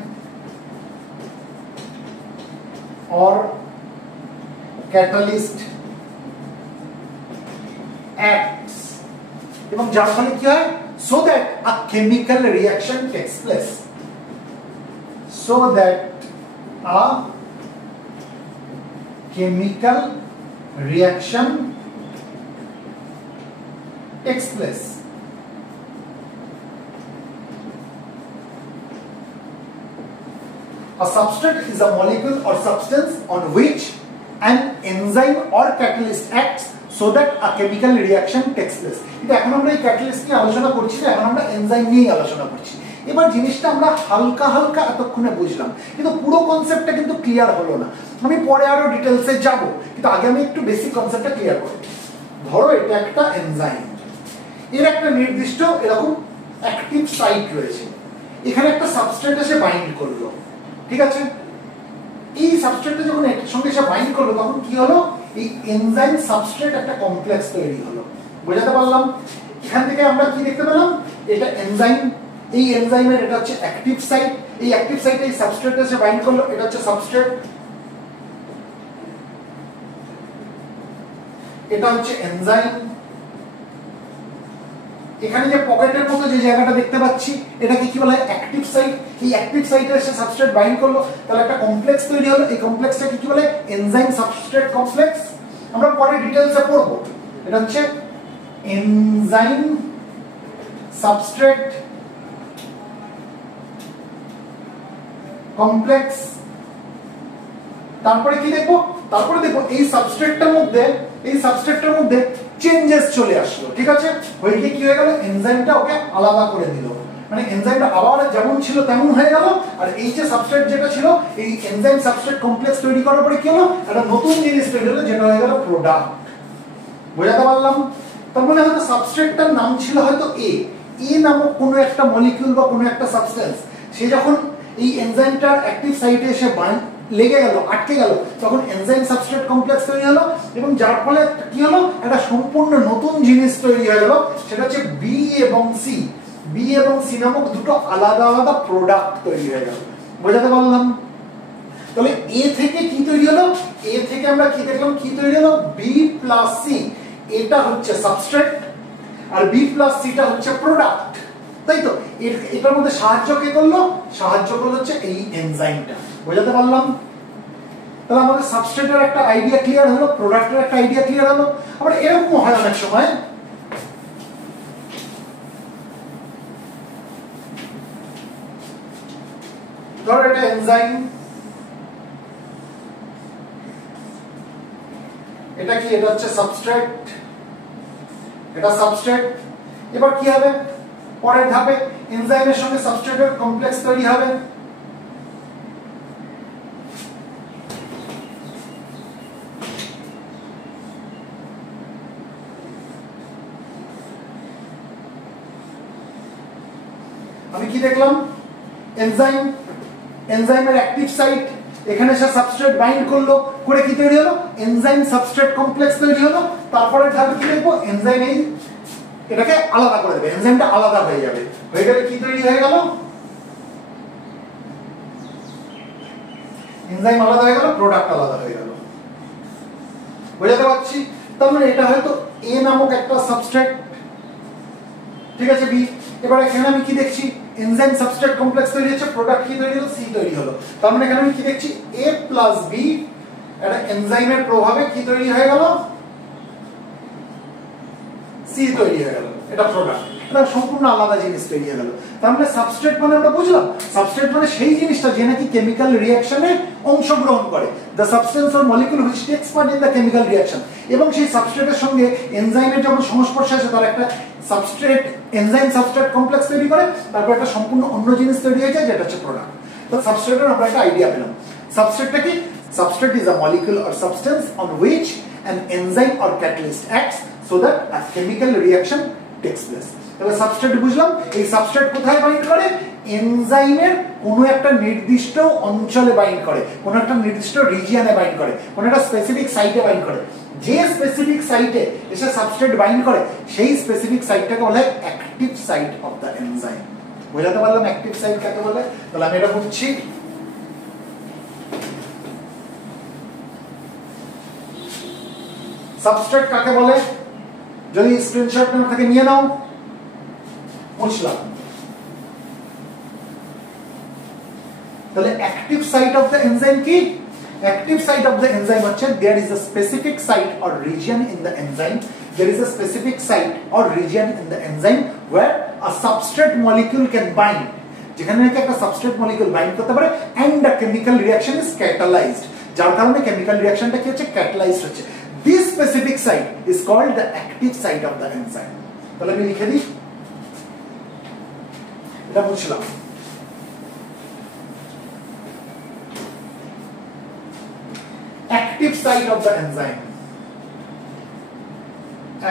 or catalyst acts, এবং যার ফলে কি হয়? So that a chemical reaction takes place. So that a chemical reaction takes place. A substrate is a molecule or substance on which an enzyme or catalyst acts so that a chemical reaction takes place. কিন্তু এখন আমরা এই ক্যাটালিস্ট নিয়ে আলোচনা করছি না, এখন আমরা এনজাইম নিয়ে আলোচনা করছি। এবার জিনিসটা আমরা হালকা হালকা এতক্ষণে বুঝলাম, কিন্তু পুরো কনসেপ্টটা কিন্তু ক্লিয়ার হলো না। আমি পরে আরো ডিটেলসে যাব, কিন্তু আগে আমি একটু বেসিক কনসেপ্টটা ক্লিয়ার করি। ধরো এটা একটা এনজাইম, এর একটা নির্দিষ্ট এরকম অ্যাক্টিভ সাইট রয়েছে, এখানে একটা সাবস্ট্রেট এসে বাইন্ড করলো, ঠিক আছে? এই সাবস্ট্রেটটা যখন এর সঙ্গে এসে বাইন্ড করলো তখন কি হলো, এই এনজাইম সাবস্ট্রেট একটা কমপ্লেক্স তৈরি হলো। বোঝাতে পারলাম? এখান থেকে আমরা কি দেখতে পেলাম, এটা এনজাইম, এই এনজাইমের এটা হচ্ছে অ্যাক্টিভ সাইট, এই অ্যাক্টিভ সাইটে এই সাবস্ট্রেট এসে বাইন্ড করলো, এটা হচ্ছে সাবস্ট্রেট, এটা হচ্ছে এনজাইম। এখানে যে পকেটের মতো যে জায়গাটা দেখতে পাচ্ছি এটাকে কি বলা হয়, অ্যাক্টিভ সাইট। এই অ্যাক্টিভ সাইটে এসে সাবস্ট্রেট বাইন্ড করলো, তাহলে একটা কমপ্লেক্স তৈরি হলো। এই কমপ্লেক্সটাকে কি বলে, এনজাইম সাবস্ট্রেট কমপ্লেক্স। আমরা পরে ডিটেইলসে পড়ব। এটা হচ্ছে এনজাইম সাবস্ট্রেট কমপ্লেক্স। তারপরে কি দেখবো, তারপরে দেখবো এই সাবস্ট্রেটটার মধ্যে চেঞ্জেস চলে আসলো, ঠিক আছে? হয়ে গিয়ে কি হয়ে গেল, এনজাইমটা ওকে আলাদা করে দিল, মানে এনজাইমটা আবার যেমন ছিল তেমন হয়ে গেল। আর এই যে সাবস্ট্রেট যেটা ছিল, এই এনজাইম সাবস্ট্রেট কমপ্লেক্স তৈরি করার পরে কি হলো, একটা নতুন জিনিস তৈরি হলো, যেটা হয়ে গেল প্রোডাক্ট। বোঝাতে পারলাম? তার মানে হয়তো সাবস্ট্রেটটার নাম ছিল হয়তো এ নামক কোনো একটা মলিকিউল বা কোনো একটা সাবস্টেন্স, সে যখন এই এনজাইমটার অ্যাক্টিভ সাইটে এসে লেগে গেল, আটকে গেল, তখন এনজাইম সাবস্ট্রেট কমপ্লেক্স তৈরি হলো, এবং যার ফলে কি হলো, একটা সম্পূর্ণ নতুন জিনিস তৈরি হয়ে গেল, সেটা হচ্ছে বি এবং সি নামক দুটো আলাদা আলাদা প্রোডাক্ট তৈরি হয়ে গেল। বোঝাতে পারলাম? তাহলে এ থেকে কি তৈরি হলো, এ থেকে আমরা কি দেখলাম, কি তৈরি হলো, বি প্লাস সি, এটা হচ্ছে সাবস্ট্রেট আর বি প্লাস সিটা হচ্ছে প্রোডাক্ট, তাই তো? এটার মধ্যে সাহায্য কে করলো, সাহায্য করলো হচ্ছে এই এনজাইমটা। বোঝাতে পারলাম? তাহলে আমাদের সাবস্ট্রেটের একটা আইডিয়া ক্লিয়ার হলো, প্রোডাক্টের একটা আইডিয়া ক্লিয়ার হলো। আবার এরকম হয় অনেক সময়, ধরো এটা এনজাইম, এটা কি, এটা হচ্ছে সাবস্ট্রেট, এটা সাবস্ট্রেট। এবার কি হবে, পরের ধাপে এনজাইমের সঙ্গে সাবস্ট্রেটের কমপ্লেক্স তৈরি হবে। আমি কি দেখলাম, এনজাইমের অ্যাক্টিভ সাইট, এখানে সে সাবস্ট্রেট বাইন্ড করলো, করে কি তৈরি হলো, এনজাইম সাবস্ট্রেট কমপ্লেক্স তৈরি হলো। তারপরে ধাপে কি দেখবো, এনজাইম এটাকে আলাদা করে দেবে, এনজাইমটা আলাদা হয়ে যাবে, হয়ে গেলে কি তৈরি হয়ে গেল, এনজাইম আলাদা হয়ে গেল, প্রোডাক্ট আলাদা হয়ে গেল। বুঝতে পারছি? তার মানে এটা হয়তো এ নামক একটা সাবস্ট্রেট, ঠিক আছে, বি। এবার এখানে আমি কি দেখছি, এনজাইম সাবস্ট্রেট কমপ্লেক্স তৈরি হচ্ছে, প্রোডাক্ট কি তৈরি হলো, সি তৈরি হলো। তার মানে এখানে আমি কি দেখছি, এ প্লাস বি, এটা এনজাইমের প্রভাবে কি তৈরি হয়ে গেল, সি তৈরি হয়ে গেল, এটা প্রোডাক্ট। এটা সম্পূর্ণ আলাদা জিনিস তৈরি হয়ে গেল। তার মানে সাবস্ট্রেট মানে আমরা বুঝলাম, সাবস্ট্রেট মানে সেই জিনিসটা যে নাকি কেমিক্যাল রিঅ্যাকশনে অংশগ্রহণ করে, the substance or molecule which tax part in the chemical reaction. এবং সেই সাবস্ট্রেটের সঙ্গে এনজাইমের যখন সংস্পর্শে আসে, তার একটা সাবস্ট্রেট, এনজাইম সাবস্ট্রেট কমপ্লেক্স তৈরি করে, তারপর একটা সম্পূর্ণ অন্য জিনিস তৈরি হয়ে যায়, যেটা হচ্ছে প্রোডাক্ট। তো সাবস্ট্রেটের আমরা একটা আইডিয়া পেলাম। সাবস্ট্রেটটা কি, substrate is a molecule or substance on which an enzyme or catalyst acts so that a chemical reaction takes place. তাহলে সাবস্ট্রেট বুঝলাম, এই সাবস্ট্রেট কোথায় বাইন্ড করে, এনজাইমের কোনো একটা নির্দিষ্ট অঞ্চলে বাইন্ড করে, কোনো একটা নির্দিষ্ট রিজিয়নে বাইন্ড করে, কোনো একটা স্পেসিফিক সাইটে বাইন্ড করে। যে স্পেসিফিক সাইটে এসে সাবস্ট্রেট বাইন্ড করে, সেই স্পেসিফিক সাইটটাকে বলা হয় active site of the enzyme. বুঝাতে পারলাম অ্যাক্টিভ সাইট কাকে বলে? তাহলে আমি এটা বুঝছি। সাবস্ট্রেট কাকে বলে, যদি স্ক্রিনশট না থাকে নিয়ে নাও, বুঝলাম। তাহলে active site of the enzyme কি, active site of the enzyme হচ্ছে there is a specific site or region in the enzyme, there is a specific site or region in the enzyme where a substrate molecule can bind, যেখানে নাকি একটা সাবস্ট্রেট মলিকিউল বাইন্ড করতে পারে, and the chemical reaction is catalyzed, যার কারণে কেমিক্যাল রিঅ্যাকশনটা কি হচ্ছে, ক্যাটালাইজড হচ্ছে। This specific site is called the active site of the enzyme. তাহলে আমি লিখে দিই, এটা বুঝলাম। Active site of the enzyme,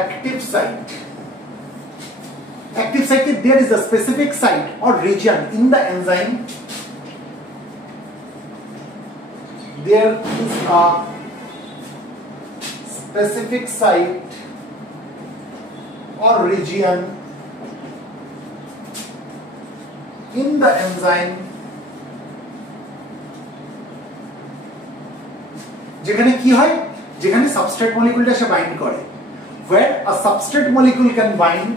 active site active site ki there is a specific site or region in the enzyme, there is a specific site or region in the enzyme যেখানে কি হয়, যেখানে সাবস্ট্রেট মলিকিউলটা এসে বাইন্ড করে, where a substrate molecule can bind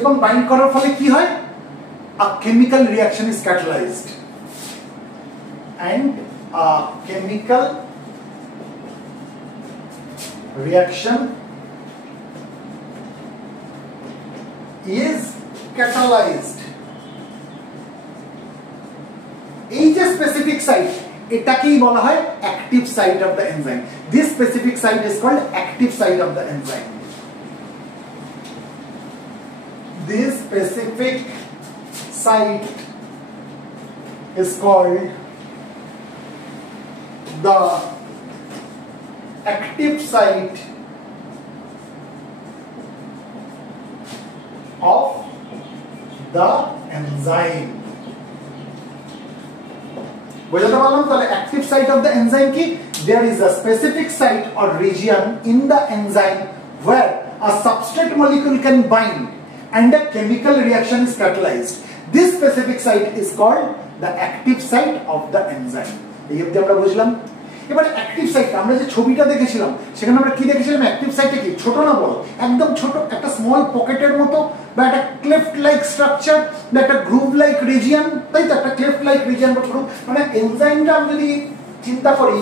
এবং বাইন্ড করার ফলে কি হয়, a chemical reaction is catalyzed and a chemical reaction is catalyzed. এই যে স্পেসিফিক সাইট, এটাকেই বলা হয় active site of the enzyme. This specific site is called active site of the enzyme. This specific site is called the active site of the enzyme. বুঝতে পারলাম? তাহলে active site of the enzyme কি? There is a specific site or region in the enzyme where a substrate molecule can bind and a chemical reaction is catalyzed. This specific site is called the active site of the enzyme. এই অবধি আমরা বুঝলাম। এবার অ্যাক্টিভ সাইট, আমরা যে ছবিটা দেখেছিলাম সেখানে আমরা কি দেখেছিলাম, অ্যাক্টিভ সাইটটা কি ছোট না বড়, একদম ছোট, একটা স্মল পকেটের মতো বা একটা ক্লেফট লাইক স্ট্রাকচার বা একটা গ্রুভ লাইক রিজিয়ন, তাই তো? একটা ক্লেফট লাইক রিজিয়ন বা গ্রুভ, মানে এনজাইমটা আমি যদি চিন্তা করি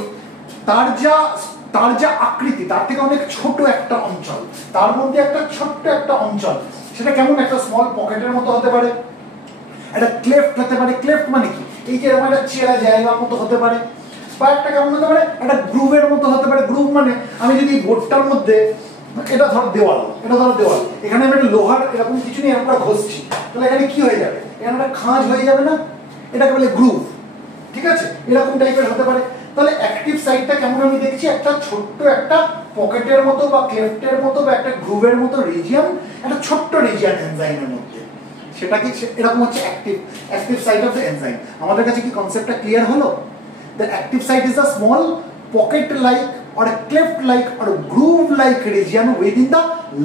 তার যা আকৃতি তার থেকে অনেক ছোট একটা অঞ্চল, তার মধ্যে একটা ছোট্ট একটা অঞ্চল, সেটা কেমন একটা স্মল পকেটের মতো হতে পারে, একটা ক্লেফট হতে পারে। ক্লেফট মানে কি, এই যে এরকম একটা চেরা জায়গার মতো হতে পারে, বা একটা কেমন হতে পারে, একটা গ্রুভের মতো হতে পারে। গ্রুভ মানে আমি যদি বোর্ডটার মধ্যে, এটা ধরো দেওয়াল, এখানে আমি একটা লোহার এরকম কিছু নিয়ে এরকম ঘষছি, তাহলে এখানে কি হয়ে যাবে, এখানে একটা খাঁজ হয়ে যাবে না, এটাকে বলে গ্রুভ। ঠিক আছে, এরকম টাইপের হতে পারে। তাহলে অ্যাক্টিভ সাইটটা কেমন আমি দেখছি, একটা ছোট্ট একটা পকেটের মতো বা ক্লেফটের মতো বা একটা গ্রুভের মতো রিজিয়ন, একটা ছোট্ট রিজিয়ন এনজাইমের মধ্যে, সেটা কি এরকম হচ্ছে active site of the enzyme. আমাদের কাছে কি কনসেপ্টটা ক্লিয়ার হলো? The active site is a small pocket-like or a cleft-like or a groove-like region within the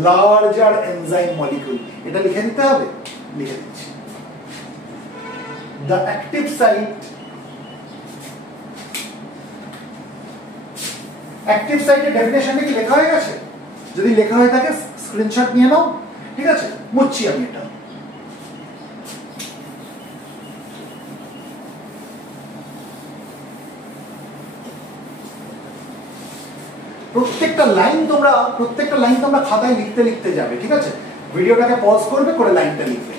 larger enzyme molecule. এটা লিখে দিতে হবে, লিখে দিচ্ছি। The active site এর ডেফিনেশনটা কি লেখা হয়ে গেছে? যদি লেখা হয়ে থাকে স্ক্রিনশট নিয়ে নাও। ঠিক আছে, মুছছি আমি এটা। প্রত্যেকটা লাইন তোমরা খাতায় লিখতে যাবে। ঠিক আছে, ভিডিওটাকে পজ করবে, করে লাইনটা লিখবে।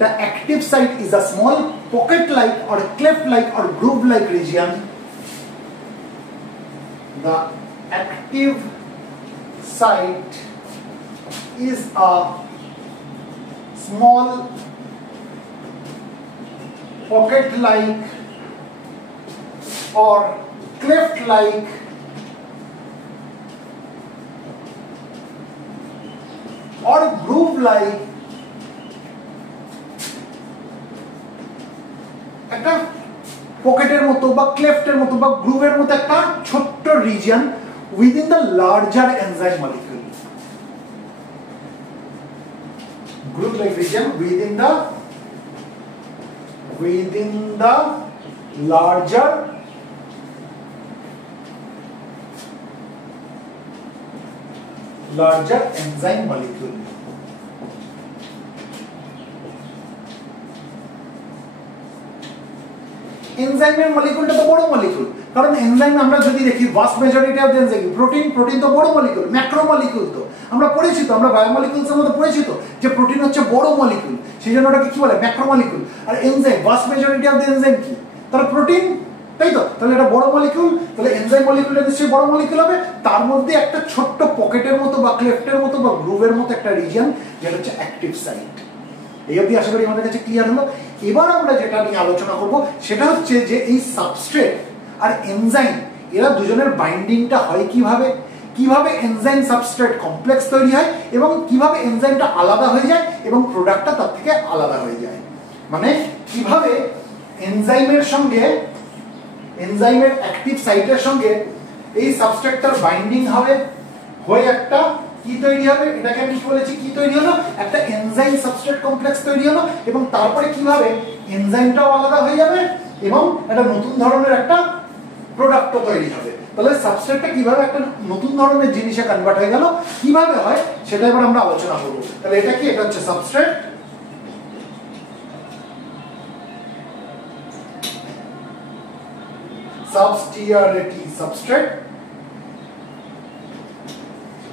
The active site is a small pocket-like or cleft-like or groove-like region. The active site is a small pocket-like or cleft-like or groove-like একটা পকেটের মতো বা ক্লেফটের মতো বা গ্রুভের মতো একটা ছোট্ট region within the larger enzyme molecule. গ্রুভ-লাইক region within the larger enzyme molecule. এনজাইমের মলিকিউলটা তো বড় মলিকিউল, কারণ এনজাইম আমরা যদি দেখি vast majority of the enzyme protein তো বড় মলিকিউল, ম্যাক্রো মলিকিউল তো আমরা পড়েছি, তো আমরা বায়োমলিকিউলস এর মধ্যে পড়েছি তো যে প্রোটিন হচ্ছে বড় মলিকিউল, সেই জন্য ওটাকে কি বলে ম্যাক্রো মলিকিউল। আর enzyme vast majority of the enzyme কি, তার প্রোটিন, তাই তো? তাহলে এটা বড় মলিকিউল, তাহলে এনজাইম মলিকিউলটা নিশ্চয়ই বড় মলিকিউল হবে। তার মধ্যে একটা ছোট্ট পকেটের মতো বা ক্লেফটের মতো বা গ্রুভের মতো একটা রিজিয়ন, যেটা হচ্ছে অ্যাক্টিভ সাইট। এই অবধি আশা করি আমাদের কাছে ক্লিয়ার হলো। এবার আমরা যেটা নিয়ে আলোচনা করব সেটা হচ্ছে যে এই সাবস্ট্রেট আর এনজাইম এরা দুজনের বাইন্ডিংটা হয় কিভাবে, কিভাবে এনজাইম সাবস্ট্রেট কমপ্লেক্স তৈরি হয় এবং কিভাবে এনজাইমটা আলাদা হয়ে যায় এবং প্রোডাক্টটা তার থেকে আলাদা হয়ে যায়। মানে কিভাবে এনজাইমের সঙ্গে, এনজাইমের অ্যাক্টিভ সাইটের সঙ্গে এই সাবস্ট্রেটটার বাইন্ডিং হবে, হয়ে একটা কি তৈরি হবে, এটাকে আমি কি বলেছি, কি তৈরি হলো, একটা এনজাইম সাবস্ট্রেট কমপ্লেক্স তৈরি হলো এবং তারপরে কিভাবে এনজাইমটাও আলাদা হয়ে যাবে এবং একটা নতুন ধরনের একটা প্রোডাক্টও তৈরি হবে। তাহলে সাবস্ট্রেটটা কিভাবে একটা নতুন ধরনের জিনিসে কনভার্ট হয়ে গেল, কিভাবে হয় সেটা এবার আমরা আলোচনা করব। তাহলে এটা কি, এটা হচ্ছে সাবস্ট্রেট, সাবস্টিয়ারিটি সাবস্ট্রেট।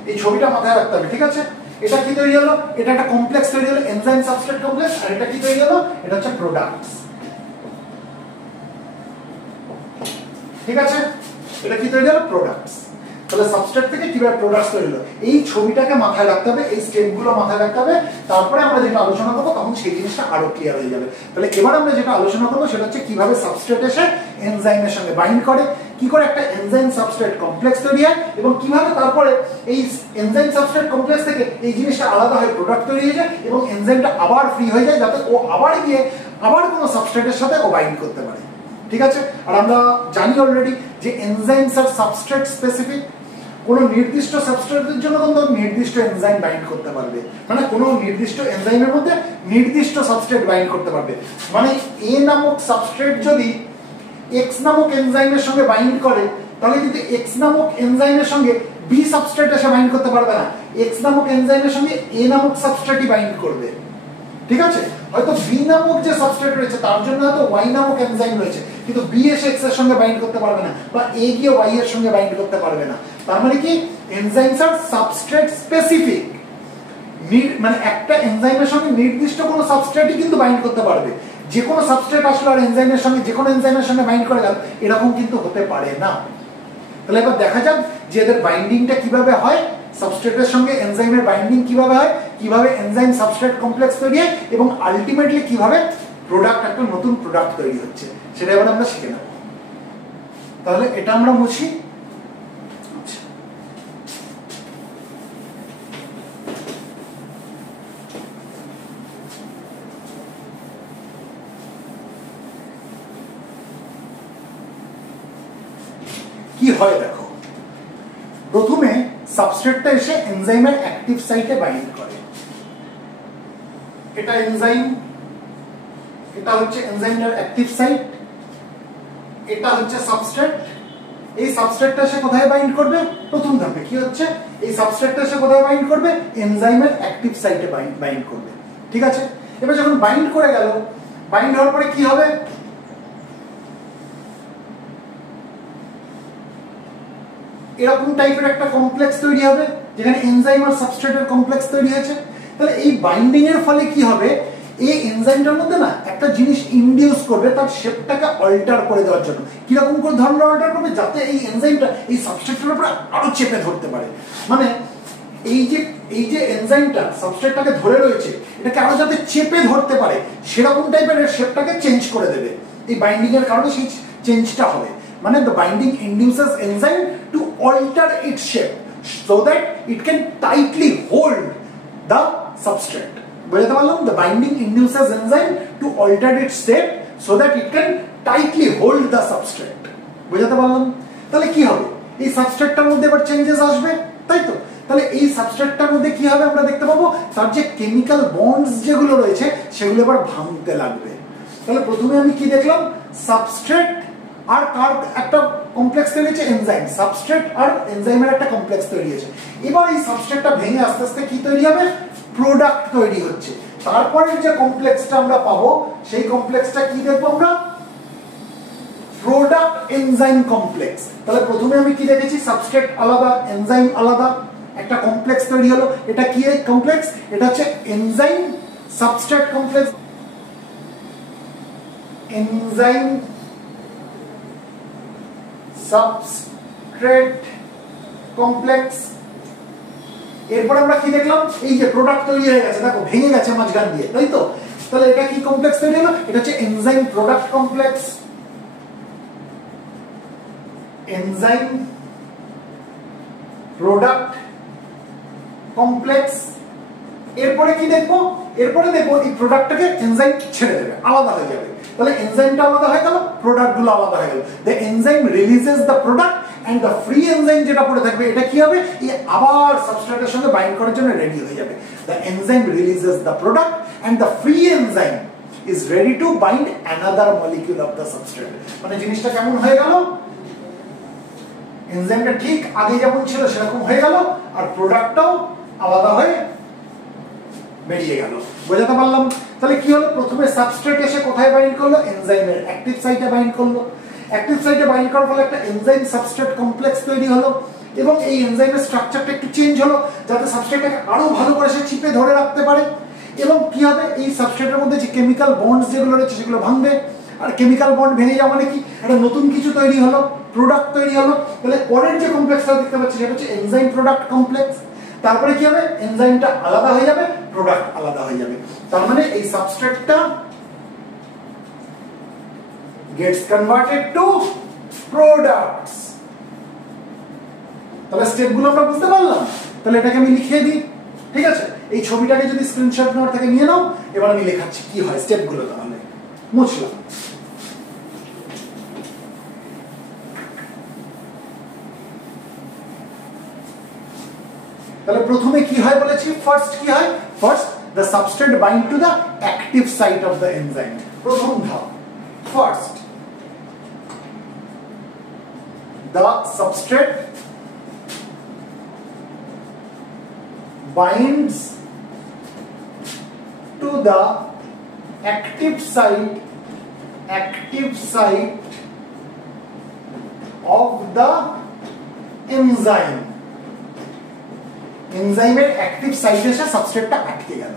এই ছবিটা মাথায় রাখতে হবে, ঠিক আছে? এটা কি তৈরি হলো, এটা একটা কমপ্লেক্স তৈরি হলো, এনজাইম সাবস্ট্রেট কমপ্লেক্স। আর এটা কি তৈরি হলো, এটা হচ্ছে প্রোডাক্টস, ঠিক আছে? এটা কি তৈরি হলো, প্রোডাক্টস। তাহলে সাবস্ট্রেট থেকে কিভাবে প্রোডাক্টস তৈরি হলো, এই ছবিটাকে মাথায় রাখতে হবে, এই স্টেপগুলো মাথায় রাখতে হবে। তারপরে আমরা যেটা আলোচনা করবো তখন সেই জিনিসটা আরো ক্লিয়ার হয়ে যাবে। তাহলে এবার আমরা যেটা আলোচনা করবো সেটা হচ্ছে কিভাবে সাবস্ট্রেট এসে এনজাইমের সঙ্গে বাইন্ড করে, কি করে একটা এনজাইম সাবস্ট্রেট কমপ্লেক্স তৈরি হয় এবং কিভাবে তারপরে এই এনজাইম সাবস্ট্রেট কমপ্লেক্স থেকে এই জিনিসটা আলাদা হয়ে প্রোডাক্ট তৈরি হয়ে যায় এবং এনজাইমটা আবার ফ্রি হয়ে যায় যাতে ও আবার গিয়ে আবার কোনো সাবস্ট্রেটের সাথে ও বাইন্ড করতে পারে, ঠিক আছে? আর আমরা জানি অলরেডি যে এনজাইমস আর সাবস্ট্রেট স্পেসিফিক। কোনো নির্দিষ্ট সাবস্ট্রেটের জন্য কিন্তু নির্দিষ্ট এনজাইম বাইন্ড করতে পারবে, মানে কোনো নির্দিষ্ট এনজাইমের মধ্যে নির্দিষ্ট সাবস্ট্রেট বাইন্ড করতে পারবে। মানে এ নামক সাবস্ট্রেট যদি এক্স নামক এনজাইমের সঙ্গে বাইন্ড করে তাহলে কিন্তু এক্স নামক এনজাইমের সঙ্গে বি সাবস্ট্রেট এসে বাইন্ড করতে পারবে না, এক্স নামক এনজাইমের সঙ্গে এ নামক সাবস্ট্রেটই বাইন্ড করবে, ঠিক আছে? হয়তো বি নামক যে সাবস্ট্রেট রয়েছে তার জন্য হয়তো ওয়াই নামক এনজাইম রয়েছে, কিন্তু বি এসে এক্স এর সঙ্গে বাইন্ড করতে পারবে না বা এ গিয়ে ওয়াই এর সঙ্গে বাইন্ড করতে পারবে না। তার মানে কি, এনজাইমস আর সাবস্ট্রেট স্পেসিফিক। মানে একটা এনজাইমের সঙ্গে নির্দিষ্ট কোনো সাবস্ট্রেটই কিন্তু বাইন্ড করতে পারবে। যে কোনো সাবস্ট্রেট আসলো আর এনজাইমের সঙ্গে, যে কোনো এনজাইমের সঙ্গে বাইন্ড করে গেল, এরকম কিন্তু হতে পারে না। তাহলে এবার দেখা যাক যে এদের বাইন্ডিংটা কিভাবে হয়, সাবস্ট্রেটের সঙ্গে এনজাইমের বাইন্ডিং কিভাবে হয়, কিভাবে এনজাইম সাবস্ট্রেট কমপ্লেক্স তৈরি হয় এবং আলটিমেটলি কিভাবে প্রোডাক্ট, একটা নতুন প্রোডাক্ট তৈরি হচ্ছে, সেটা এবার আমরা শিখে নেব। তাহলে এটা আমরা মুছি। কি হয় দেখো, প্রথমে সাবস্ট্রেটটা এসে এনজাইমের অ্যাক্টিভ সাইটে বাইন্ড করে। এটা এনজাইম, এটা হচ্ছে এনজাইমের অ্যাক্টিভ সাইট, এটা হচ্ছে সাবস্ট্রেট। এই সাবস্ট্রেটটা এসে কোথায় বাইন্ড করবে, প্রথম ধাপে কি হচ্ছে, এই সাবস্ট্রেটটা এসে কোথায় বাইন্ড করবে, এনজাইমের অ্যাক্টিভ সাইটে বাইন্ড করবে, ঠিক আছে? এবার যখন বাইন্ড করে গেল, বাইন্ড হওয়ার পরে কি হবে, এরকম টাইপের একটা কমপ্লেক্স তৈরি হবে যেখানে এনজাইম আর সাবস্ট্রেটের কমপ্লেক্স তৈরি হয়েছে। তাহলে এই বাইন্ডিং এর ফলে কি হবে, এই এনজাইমটার মধ্যে না একটা জিনিস ইনডিউস করবে তার শেপটাকে অল্টার করে দেওয়ার জন্য। কিরকম করে ধরনের অল্টার করবে, যাতে এই এনজাইমটা এই সাবস্ট্রেটের উপরে আরো চেপে ধরতে পারে। মানে এই যে এনজাইমটা সাবস্ট্রেটটাকে ধরে রয়েছে, এটাকে আরো যাতে চেপে ধরতে পারে সেরকম টাইপের শেপটাকে চেঞ্জ করে দেবে। এই বাইন্ডিং এর কারণে সেই চেঞ্জটা হবে। মানে the binding induces enzyme to alter its shape so that it can tightly hold the substrate. বুঝতে পারলাম? The binding induces enzyme to alter its shape so that it can tightly hold the substrate. বুঝতে পারলাম? তাহলে কি হবে, এই সাবস্ট্রেটটার মধ্যে এবার চেঞ্জেস আসবে, তাই তো? তাহলে এই সাবস্ট্রেটটার মধ্যে কি হবে আমরা দেখতে পাবো, তার যে কেমিক্যাল বন্ডস যেগুলো রয়েছে সেগুলো এবার ভাঙতে লাগবে। তাহলে প্রথমে আমি কি দেখলাম, সাবস্ট্রেট আর কার একটা কমপ্লেক্স তৈরি হয়েছে, এনজাইম। সাবস্ট্রেট আর এনজাইমের একটা কমপ্লেক্স তৈরি হয়েছে। এবার এই সাবস্ট্রেটটা ভেঙে আস্তে আস্তে কি তৈরি হবে, প্রোডাক্ট তৈরি হচ্ছে। তারপরে যে কমপ্লেক্সটা আমরা পাবো সেই কমপ্লেক্সটা কি দেখবো আমরা, প্রোডাক্ট এনজাইম কমপ্লেক্স। তাহলে প্রথমে আমি কি দেখেছি, সাবস্ট্রেট আলাদা, এনজাইম আলাদা, একটা কমপ্লেক্স তৈরি হলো। এটা কি কমপ্লেক্স, এটা হচ্ছে enzyme substrate complex, enzyme substrate complex. এরপর আমরা কি দেখলাম, এই যে প্রোডাক্ট তৈরি হয়ে গেছে, দেখো ভেঙে গেছে মাঝখান দিয়ে, তাই তো? তাহলে এটা কি কমপ্লেক্স তৈরি হলো? এটা হচ্ছে enzyme product complex. Enzyme product complex. এরপরে কি দেখবো? এরপরে দেখবো এই প্রোডাক্টটাকে এনজাইম ছেড়ে দেবে, আলাদা হয়ে যাবে। তাহলে এনজাইমটা আলাদা হয়ে গেল, প্রোডাক্টগুলো আলাদা হয়ে গেল। The enzyme releases the product and the free enzyme যেটা পড়ে থাকবে এটা কি হবে? এই আবার সাবস্ট্রেটের সঙ্গে বাইন্ড করার জন্য রেডি হয়ে যাবে। The enzyme releases the product and the free enzyme is ready to bind another molecule of the substrate. মানে জিনিসটা কেমন হয়ে গেল? এনজাইমটা ঠিক আগে যেমন ছিল সেরকম হয়ে গেল, আর প্রোডাক্টটাও আলাদা হয়ে বেরিয়ে গেল। বোঝাতে পারলাম? তাহলে কি হলো? প্রথমে সাবস্ট্রেট এসে কোথায় বাইন্ড করলো? এনজাইমের অ্যাক্টিভ সাইটে বাইন্ড করলো। অ্যাক্টিভ সাইটে বাইন্ড করার ফলে একটা এনজাইম সাবস্ট্রেট কমপ্লেক্স তৈরি হলো, এবং এই এনজাইমের স্ট্রাকচারটা একটু চেঞ্জ হলো যাতে সাবস্ট্রেটটাকে আরো ভালো করে সে চিপে ধরে রাখতে পারে। এবং কি হবে? এই সাবস্ট্রেটের মধ্যে যে কেমিক্যাল বন্ডস যেগুলো রয়েছে সেগুলো ভাঙবে, আর কেমিক্যাল বন্ড ভেঙে যাওয়া মানে কি? একটা নতুন কিছু তৈরি হলো, প্রোডাক্ট তৈরি হলো। তাহলে পরের যে কমপ্লেক্সটা দেখতে পাচ্ছি সেটা হচ্ছে এনজাইম প্রোডাক্ট কমপ্লেক্স। তারপরে কি হবে? এনজাইমটা আলাদা হয়ে যাবে, প্রোডাক্ট আলাদা হয়ে যাবে। তার মানে এই সাবস্ট্রেটটা gets converted to products। তাহলে স্টেপগুলো আমরা বুঝতে পারলাম। তাহলে এটাকে আমি লিখে দিই, ঠিক আছে? এই ছবিটাকে যদি স্ক্রিনশট নেওয়ার থেকে নিয়ে নাও, এবার আমি লেখাচ্ছি কি হয় স্টেপগুলো। তাহলে মুছলাম। তাহলে প্রথমে কি হয় বলেছি? ফার্স্ট কি হয়? First the substrate bind to the active site of the enzyme। প্রথম ধাপ। First the substrate binds to the active site of the enzyme। এনজাইমের অ্যাক্টিভ সাইটে এসে সাবস্ট্রেটটা আটকে গেল।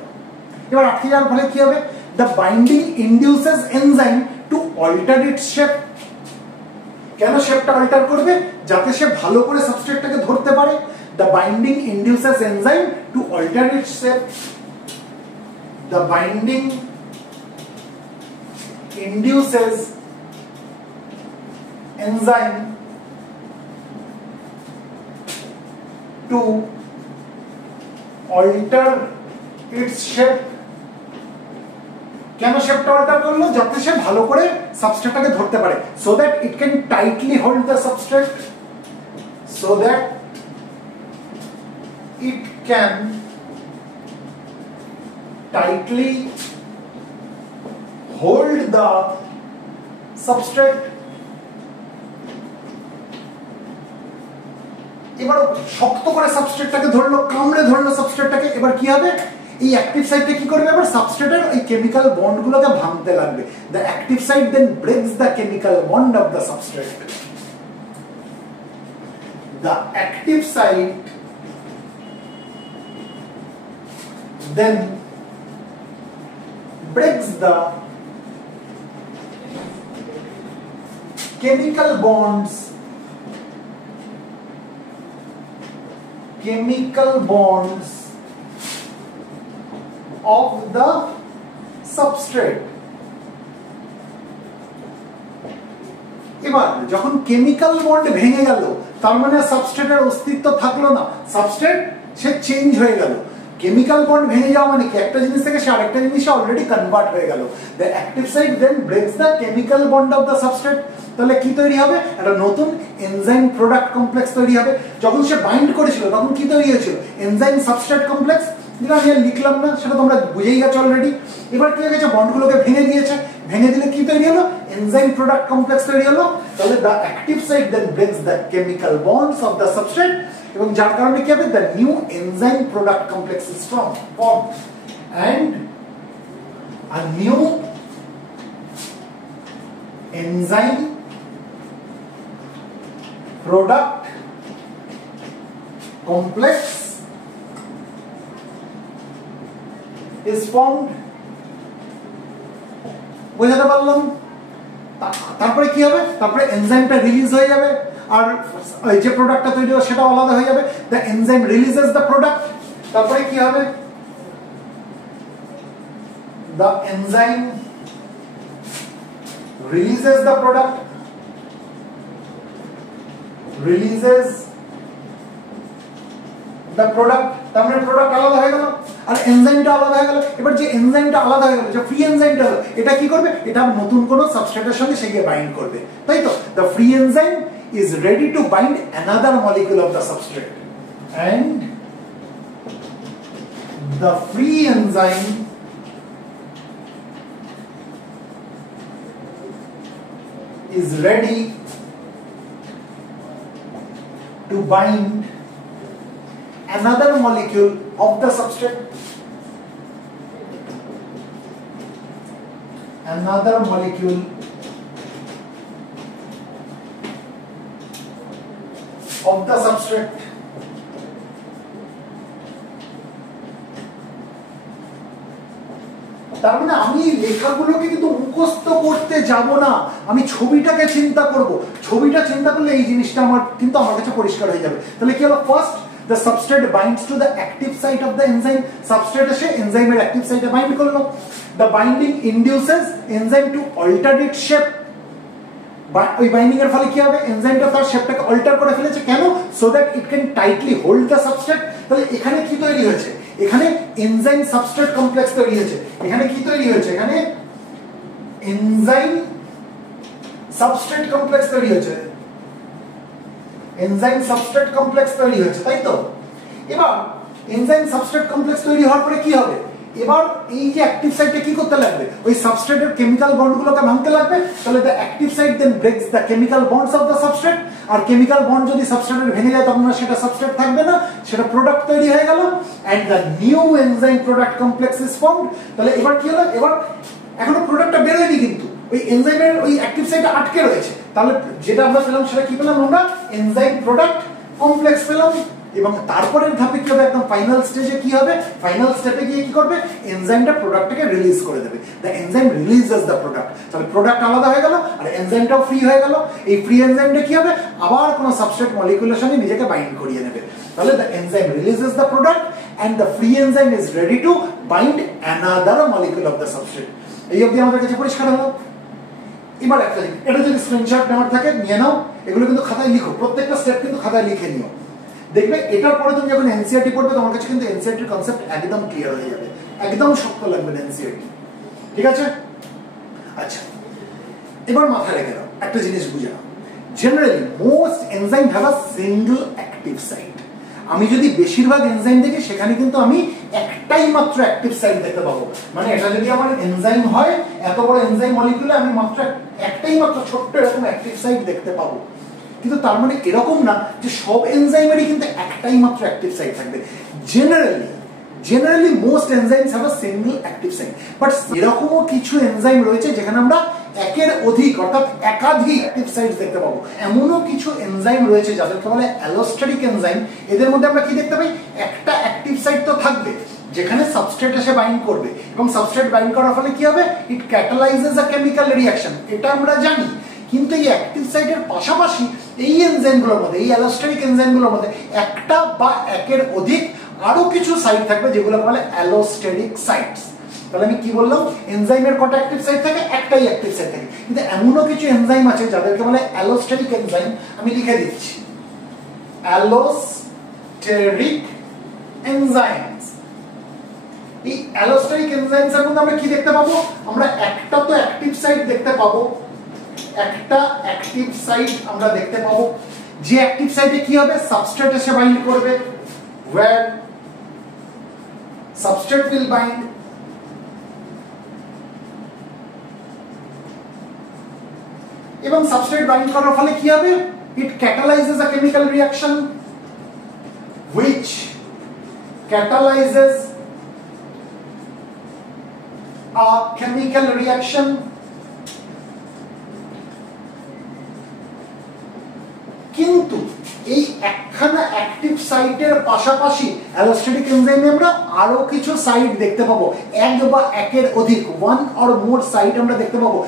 এবার আটকে যাওয়ার ফলে কি হবে? The binding induces enzyme to alter its shape. কেন শেপটা অল্টার করবে? যাতে সে ভালো করে সাবস্ট্রেটটাকে ধরতে পারে। The binding induces enzyme to alter its shape. The binding induces enzyme to alter its shape। কেন শেপটা অল্টার করলো? যাতে সে ভালো করে সাবস্ট্রেটটাকে ধরতে পারে, so that it can tightly hold the substrate, so that it can tightly hold the substrate। এবার শক্ত করে সাবস্ট্রেটটাকে ধরলো, কামড়ে ধরলো সাবস্ট্রেটটাকে। এবার কি হবে? এই অ্যাক্টিভ সাইটটা কি করবে? এবার সাবস্ট্রেটের এই কেমিক্যাল বন্ডগুলোকে ভাঙতে লাগবে। The active site then breaks the chemical bond of the substrate. The active site then breaks the chemical bonds of the substrate। এবার যখন কেমিক্যাল বন্ড ভেঙে গেল, তার মানে সাবস্ট্রেটের অস্তিত্ব থাকলো না, সাবস্ট্রেট সে চেঞ্জ হয়ে গেল। কেমিক্যাল বন্ড ভেঙে যাওয়া মানে কি? একটা জিনিস থেকে সে আরেকটা জিনিসে অলরেডি কনভার্ট হয়ে গেল। The active site then breaks the chemical bond of the substrate. তাহলে কি তৈরি হবে? একটা নতুন এনজাইম প্রোডাক্ট কমপ্লেক্স তৈরি হবে। যখন সে বাইন্ড করেছিল তখন কি তৈরি হয়েছিল? এনজাইম সাবস্ট্রেট কমপ্লেক্স, যেটা আমি আর লিখলাম না, সেটা তোমরা বুঝেই গেছো অলরেডি। এবার কি হয়ে গেছে? বন্ডগুলোকে ভেঙে দিয়েছে। ভেঙে দিলে কি তৈরি হলো? এনজাইম প্রোডাক্ট কমপ্লেক্স তৈরি হলো। তাহলে the active site then breaks the chemical bonds of the substrate, এবং যার কারণে কি হবে? The new enzyme product complex is formed, and a new enzyme product complex is formed। বুঝতে পারলাম? তারপরে কি হবে, তারপরে এনজাইমটা রিলিজ হয়ে যাবে, আর যে প্রোডাক্টটা তৈরি হবে সেটা আলাদা হয়ে যাবে। The enzyme releases the product, তারপরে কি হবে, the enzyme releases the product, releases the product, তার মানে প্রোডাক্ট আলাদা হয়ে গেল আর এনজাইমটা আলাদা হয়ে গেল। এবার যে এনজাইমটা আলাদা হয়ে গেল, যে ফ্রি এনজাইমটা হলো, এটা কি করবে, এটা নতুন কোন সাবস্ট্রেটের সঙ্গে সে গিয়ে বাইন্ড করবে, তাই তো। The free enzyme is ready to bind another molecule of the substrate, and the free enzyme is ready to bind another molecule of the substrate, another molecule of the substrate। তার মানে আমি লেখাগুলোকে কিন্তু মুখস্থ করতে যাব না, আমি ছবিটাকে চিন্তা করব। ছবিটা চিন্তা করলে এই জিনিসটা আমার কাছে পরিষ্কার হয়ে যাবে। তাহলে কি হলো, first the substrate binds to the active site of the enzyme, substrate এসে এনজাইমের অ্যাক্টিভ সাইটে বাইন্ড করলো। the binding induces enzyme to alter its shape, ওই বাইন্ডিং এর ফলে কি হবে, এনজাইমটা তার শেপটাকে অল্টার করে ফেলেছে, কেন, so that it can tightly hold the substrate. তাহলে এখানে কি তৈরি হয়েছে, এখানে এনজাইম সাবস্ট্রেট কমপ্লেক্স তৈরি হয়েছে। এখানে কি তৈরি হয়েছে, এখানে এনজাইম সাবস্ট্রেট কমপ্লেক্স তৈরি হয়েছে, এনজাইম সাবস্ট্রেট কমপ্লেক্স তৈরি হয়েছে, তাই তো। এবার এনজাইম সাবস্ট্রেট কমপ্লেক্স তৈরি হওয়ার পরে কি হবে, এবার এই যে অ্যাক্টিভ সাইটে কি করতে লাগবে, ওই সাবস্ট্রেটের কেমিক্যাল বন্ডগুলোকে ভাঙতে লাগবে। তাহলে the active site then breaks the chemical bonds of the substrate, আর কেমিক্যাল বন্ড যদি সাবস্ট্রেটের ভেঙে যায় তখন সেটা সাবস্ট্রেট থাকবে না, সেটা প্রোডাক্ট তৈরি হয়ে গেল, and the new enzyme product complex is formed. তাহলে এবার কি হলো, এবার এখনো প্রোডাক্টটা বের হয়নি, কিন্তু ওই এনজাইমের ওই অ্যাক্টিভ সাইটে আটকে রয়েছে। তাহলে যেটা আমরা পেলাম সেটা কি পেলাম, আমরা এনজাইম প্রোডাক্ট কমপ্লেক্স পেলাম। এবং তারপরের ধাপে কি হবে, একদম ফাইনাল স্টেজে কি হবে, ফাইনাল স্টেপে গিয়ে কি করবে, এনজাইমটা প্রোডাক্টটাকে রিলিজ করে দেবে। The enzyme releases the product, তাহলে প্রোডাক্ট আলাদা হয়ে গেল আর এনজাইমটাও ফ্রি হয়ে গেল। এই ফ্রি এনজাইমটা কি হবে, আবার কোনো সাবস্ট্রেট মলিকিউলের সঙ্গে নিজেকে বাইন্ড করিয়ে নেবে। তাহলে the enzyme releases the product and the free enzyme is ready to bind another molecule of the substrate. এই অবধি আমাদের কাছে পরিষ্কার হলো। এবার একটা জিনিস, এটা যদি স্ক্রিনশট নেওয়ার থাকে নিয়ে নাও, এগুলো কিন্তু খাতায় লিখো, প্রত্যেকটা স্টেপ কিন্তু খাতায় লিখে নিও। দেখবে এটার পরে তুমি যখন এনসিইআরটি পড়বে তোমার কাছে কিন্তু এনসিইআরটির কনসেপ্ট একদম ক্লিয়ার হয়ে যাবে, একদম শক্ত লাগবে না এনসিইআরটি, ঠিক আছে। আচ্ছা, এবার মাথায় রেখে দাও একটা জিনিস বুঝে নাও, generally most enzyme have a single active site. আমি যদি বেশিরভাগ এনজাইম দেখি সেখানে কিন্তু আমি একটাই মাত্র অ্যাক্টিভ সাইট দেখতে পাবো। মানে এটা যদি আমার এনজাইম হয়, এত বড় এনজাইম মলিকিউলে আমি মাত্র একটাই মাত্র ছোট্ট এরকম অ্যাক্টিভ সাইট দেখতে পাবো। কিন্তু তার মানে এরকম না যে সব এনজাইমেরই কিন্তু একটাই মাত্র অ্যাক্টিভ সাইট থাকবে। Generally most enzymes have a single active site, but এরকমও কিছু এনজাইম রয়েছে যেখানে আমরা একের অধিক অর্থাৎ একাধিক অ্যাক্টিভ সাইটস দেখতে পাবো। এমনও কিছু এনজাইম রয়েছে যাদেরকে বলে অ্যালোস্টেরিক এনজাইম। এদের মধ্যে আমরা কি দেখতে পাই, একটা অ্যাক্টিভ সাইট তো থাকবে যেখানে সাবস্ট্রেট এসে বাইন্ড করবে, এবং সাবস্ট্রেট বাইন্ড করার ফলে কি হবে, ইট ক্যাটালাইজেস আ কেমিক্যাল রিঅ্যাকশন, এটা আমরা জানি। কিন্তু এই অ্যাক্টিভ সাইটের পাশাপাশি এই এনজাইমগুলোর মধ্যে, এই অ্যালোস্টেরিক এনজাইমগুলোর মধ্যে একটা বা একের অধিক আরো কিছু সাইট থাকবে যেগুলোকে বলে অ্যালোস্টেরিক সাইটস। তাহলে আমি কি বললাম, এনজাইমের কটা অ্যাক্টিভ সাইট থাকে, একটাই অ্যাক্টিভ সাইট থাকে। কিন্তু এমনও কিছু এনজাইম আছে যাদেরকে বলে অ্যালোস্টেরিক এনজাইম। আমি লিখে দিচ্ছি, অ্যালোস্টেরিক এনজাইমস। এই অ্যালোস্টেরিক এনজাইমস এর মধ্যে আমরা কি দেখতে পাবো, আমরা একটা তো অ্যাক্টিভ সাইট দেখতে পাবো, একটা অ্যাক্টিভ সাইট আমরা দেখতে পাবো। যে অ্যাক্টিভ সাইটে কি হবে, সাবস্ট্রেট এসে বাইন্ড করবে, where substrate will bind, এবং সাবস্ট্রেট বাইন্ড করার ফলে কি হবে, it catalyzes a chemical reaction which catalyzes a chemical reaction কিন্তু এই একখানা অ্যাক্টিভ সাইটের পাশাপাশি অ্যালোস্টেটিক এনজাইমে আমরা আরো কিছু সাইট দেখতে পাবো, এক বা একের অধিক, ওয়ান অর মোর সাইট আমরা দেখতে পাবো,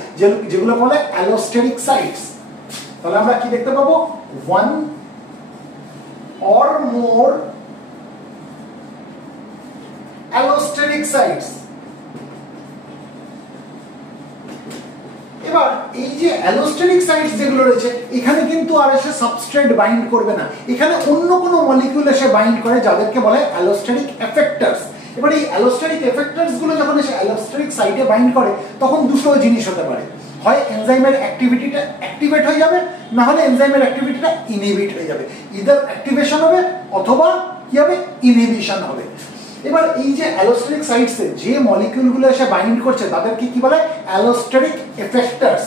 যেগুলো বলে অ্যালোস্টেটিক সাইটস। তাহলে আমরা কি দেখতে পাবো? One or more allosteric sites. এবার এই যে অ্যালোস্টেটিক সাইটস যেগুলো রয়েছে, এখানে কিন্তু আর এসে সাবস্ট্রেট বাইন্ড করবে না, এখানে অন্য কোনো মলিকিউল এসে বাইন্ড করে, যাদেরকে বলে অ্যালোস্টেটিক এফেক্টরস। এবার এই অ্যালোস্টেটিক এফেক্টরস গুলো যখন এসে অ্যালোস্টেটিক সাইটে বাইন্ড করে, তখন দুটো জিনিস হতে পারে, হয় এনজাইমের অ্যাক্টিভিটিটা অ্যাক্টিভেট হয়ে যাবে, না হলে এনজাইমের অ্যাক্টিভিটিটা ইনহিবিট হয়ে যাবে। ইদার অ্যাক্টিভেশন হবে অথবা কি হবে? ইনহিবিশন হবে। এবার এই যে অ্যালোস্টেটিক সাইটসে যে মলিকিউলগুলো এসে বাইন্ড করছে, তাদেরকে কি বলা হয়? অ্যালোস্টেটিক এফেক্টরস।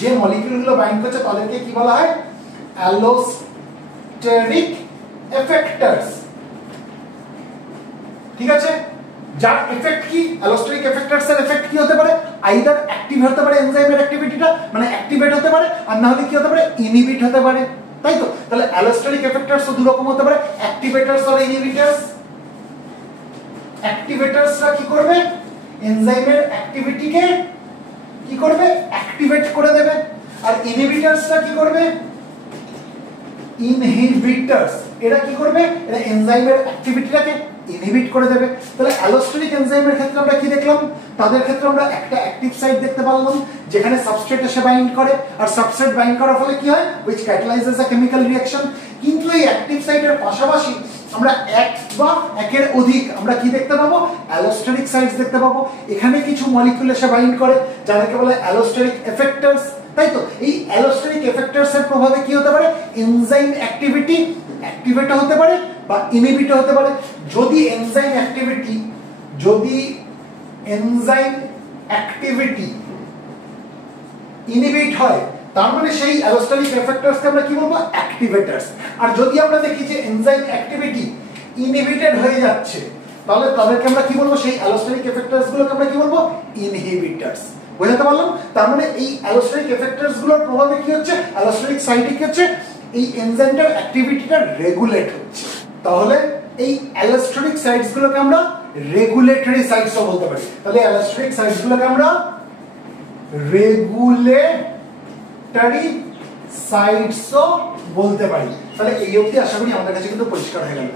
যে মলিকিউলগুলো বাইন্ড করছে তাদেরকে কি বলা হয়? অ্যালোস্টেটিক এফেক্টরস। ঠিক আছে? যার এফেক্ট কি? অ্যালোস্টেটিক এফেক্টরস এর এফেক্ট কি হতে পারে? আইদার অ্যাক্টিভ হতে পারে এনজাইমের অ্যাক্টিভিটিটা, মানে অ্যাক্টিভেট হতে পারে, আর না হলে কি হতে পারে? ইনহিবিট হতে পারে, তাই তো? তাহলে অ্যালোস্টেটিক এফেক্টরস দুই রকম হতে পারে, অ্যাক্টিভেটরস আর ইনহিবিটরস। অ্যাক্টিভেটরসরা কি করবে? এনজাইমের অ্যাক্টিভিটিকে কি করবে? অ্যাক্টিভেট করে দেবে। আর ইনহিবিটরসরা কি করবে? ইনহিবিটরস এরা কি করবে? এরা এনজাইমের অ্যাক্টিভিটিটাকে ইনহিবিট করে দেবে। তাহলে অ্যালোস্টেটিক এনজাইমের ক্ষেত্রে আমরা কি দেখলাম? তাদের ক্ষেত্রে আমরা একটা অ্যাক্টিভ সাইট দেখতে পারলাম, যেখানে সাবস্ট্রেট এসে বাইন্ড করে, আর সাবস্ট্রেট বাইন্ড করার ফলে কি হয়? Which catalyses a chemical reaction. কিন্তু এই অ্যাক্টিভ সাইটের পাশাপাশি আমরা এক বা একের অধিক আমরা কি দেখতে পাবো? অ্যালোস্টেটিক সাইটস দেখতে পাবো। এখানে কিছু মলিকিউল এসে বাইন্ড করে, যাদেরকে বলে অ্যালোস্টেটিক এফেক্টরস, তাই তো? এই অ্যালোস্টেটিক এফেক্টরস এর প্রভাবে কি হতে পারে? এনজাইম অ্যাক্টিভিটি অ্যাক্টিভেট হতে পারে বা ইনহিবিট হতে পারে। যদি এনজাইম অ্যাক্টিভিটি ইনহিবিট হয়, তার মানে সেই অ্যালোস্টেটিক এফেক্টরসকে আমরা কি বলবো? অ্যাক্টিভেটরস। আর যদি আমরা দেখি যে এনজাইম অ্যাক্টিভিটি ইনহিবিটেড হয়ে যাচ্ছে, তাহলে তাদেরকে আমরা কি বলবো? সেই অ্যালোস্টেটিক এফেক্টরস গুলোকে আমরা কি বলবো? ইনহিবিটরস। বুঝতে পারলাম? তার মানে এই অ্যালোস্টেটিক এফেক্টরস গুলোর প্রভাবে কি হচ্ছে? অ্যালোস্টেটিক সাইটে কি হচ্ছে? এই এনজাইমটার অ্যাক্টিভিটিটা রেগুলেট হচ্ছে। তাহলে এই অ্যালোস্টেটিক সাইটস গুলোকে আমরা রেগুলেটরি সাইটসও বলতে পারি। তাহলে অ্যালোস্টেটিক সাইটস গুলোকে আমরা রেগুলেটরি সাইটসও বলতে পারি। তাহলে এই অবধি আশা করি আমাদের কাছে কিন্তু পরিষ্কার হয়ে গেল।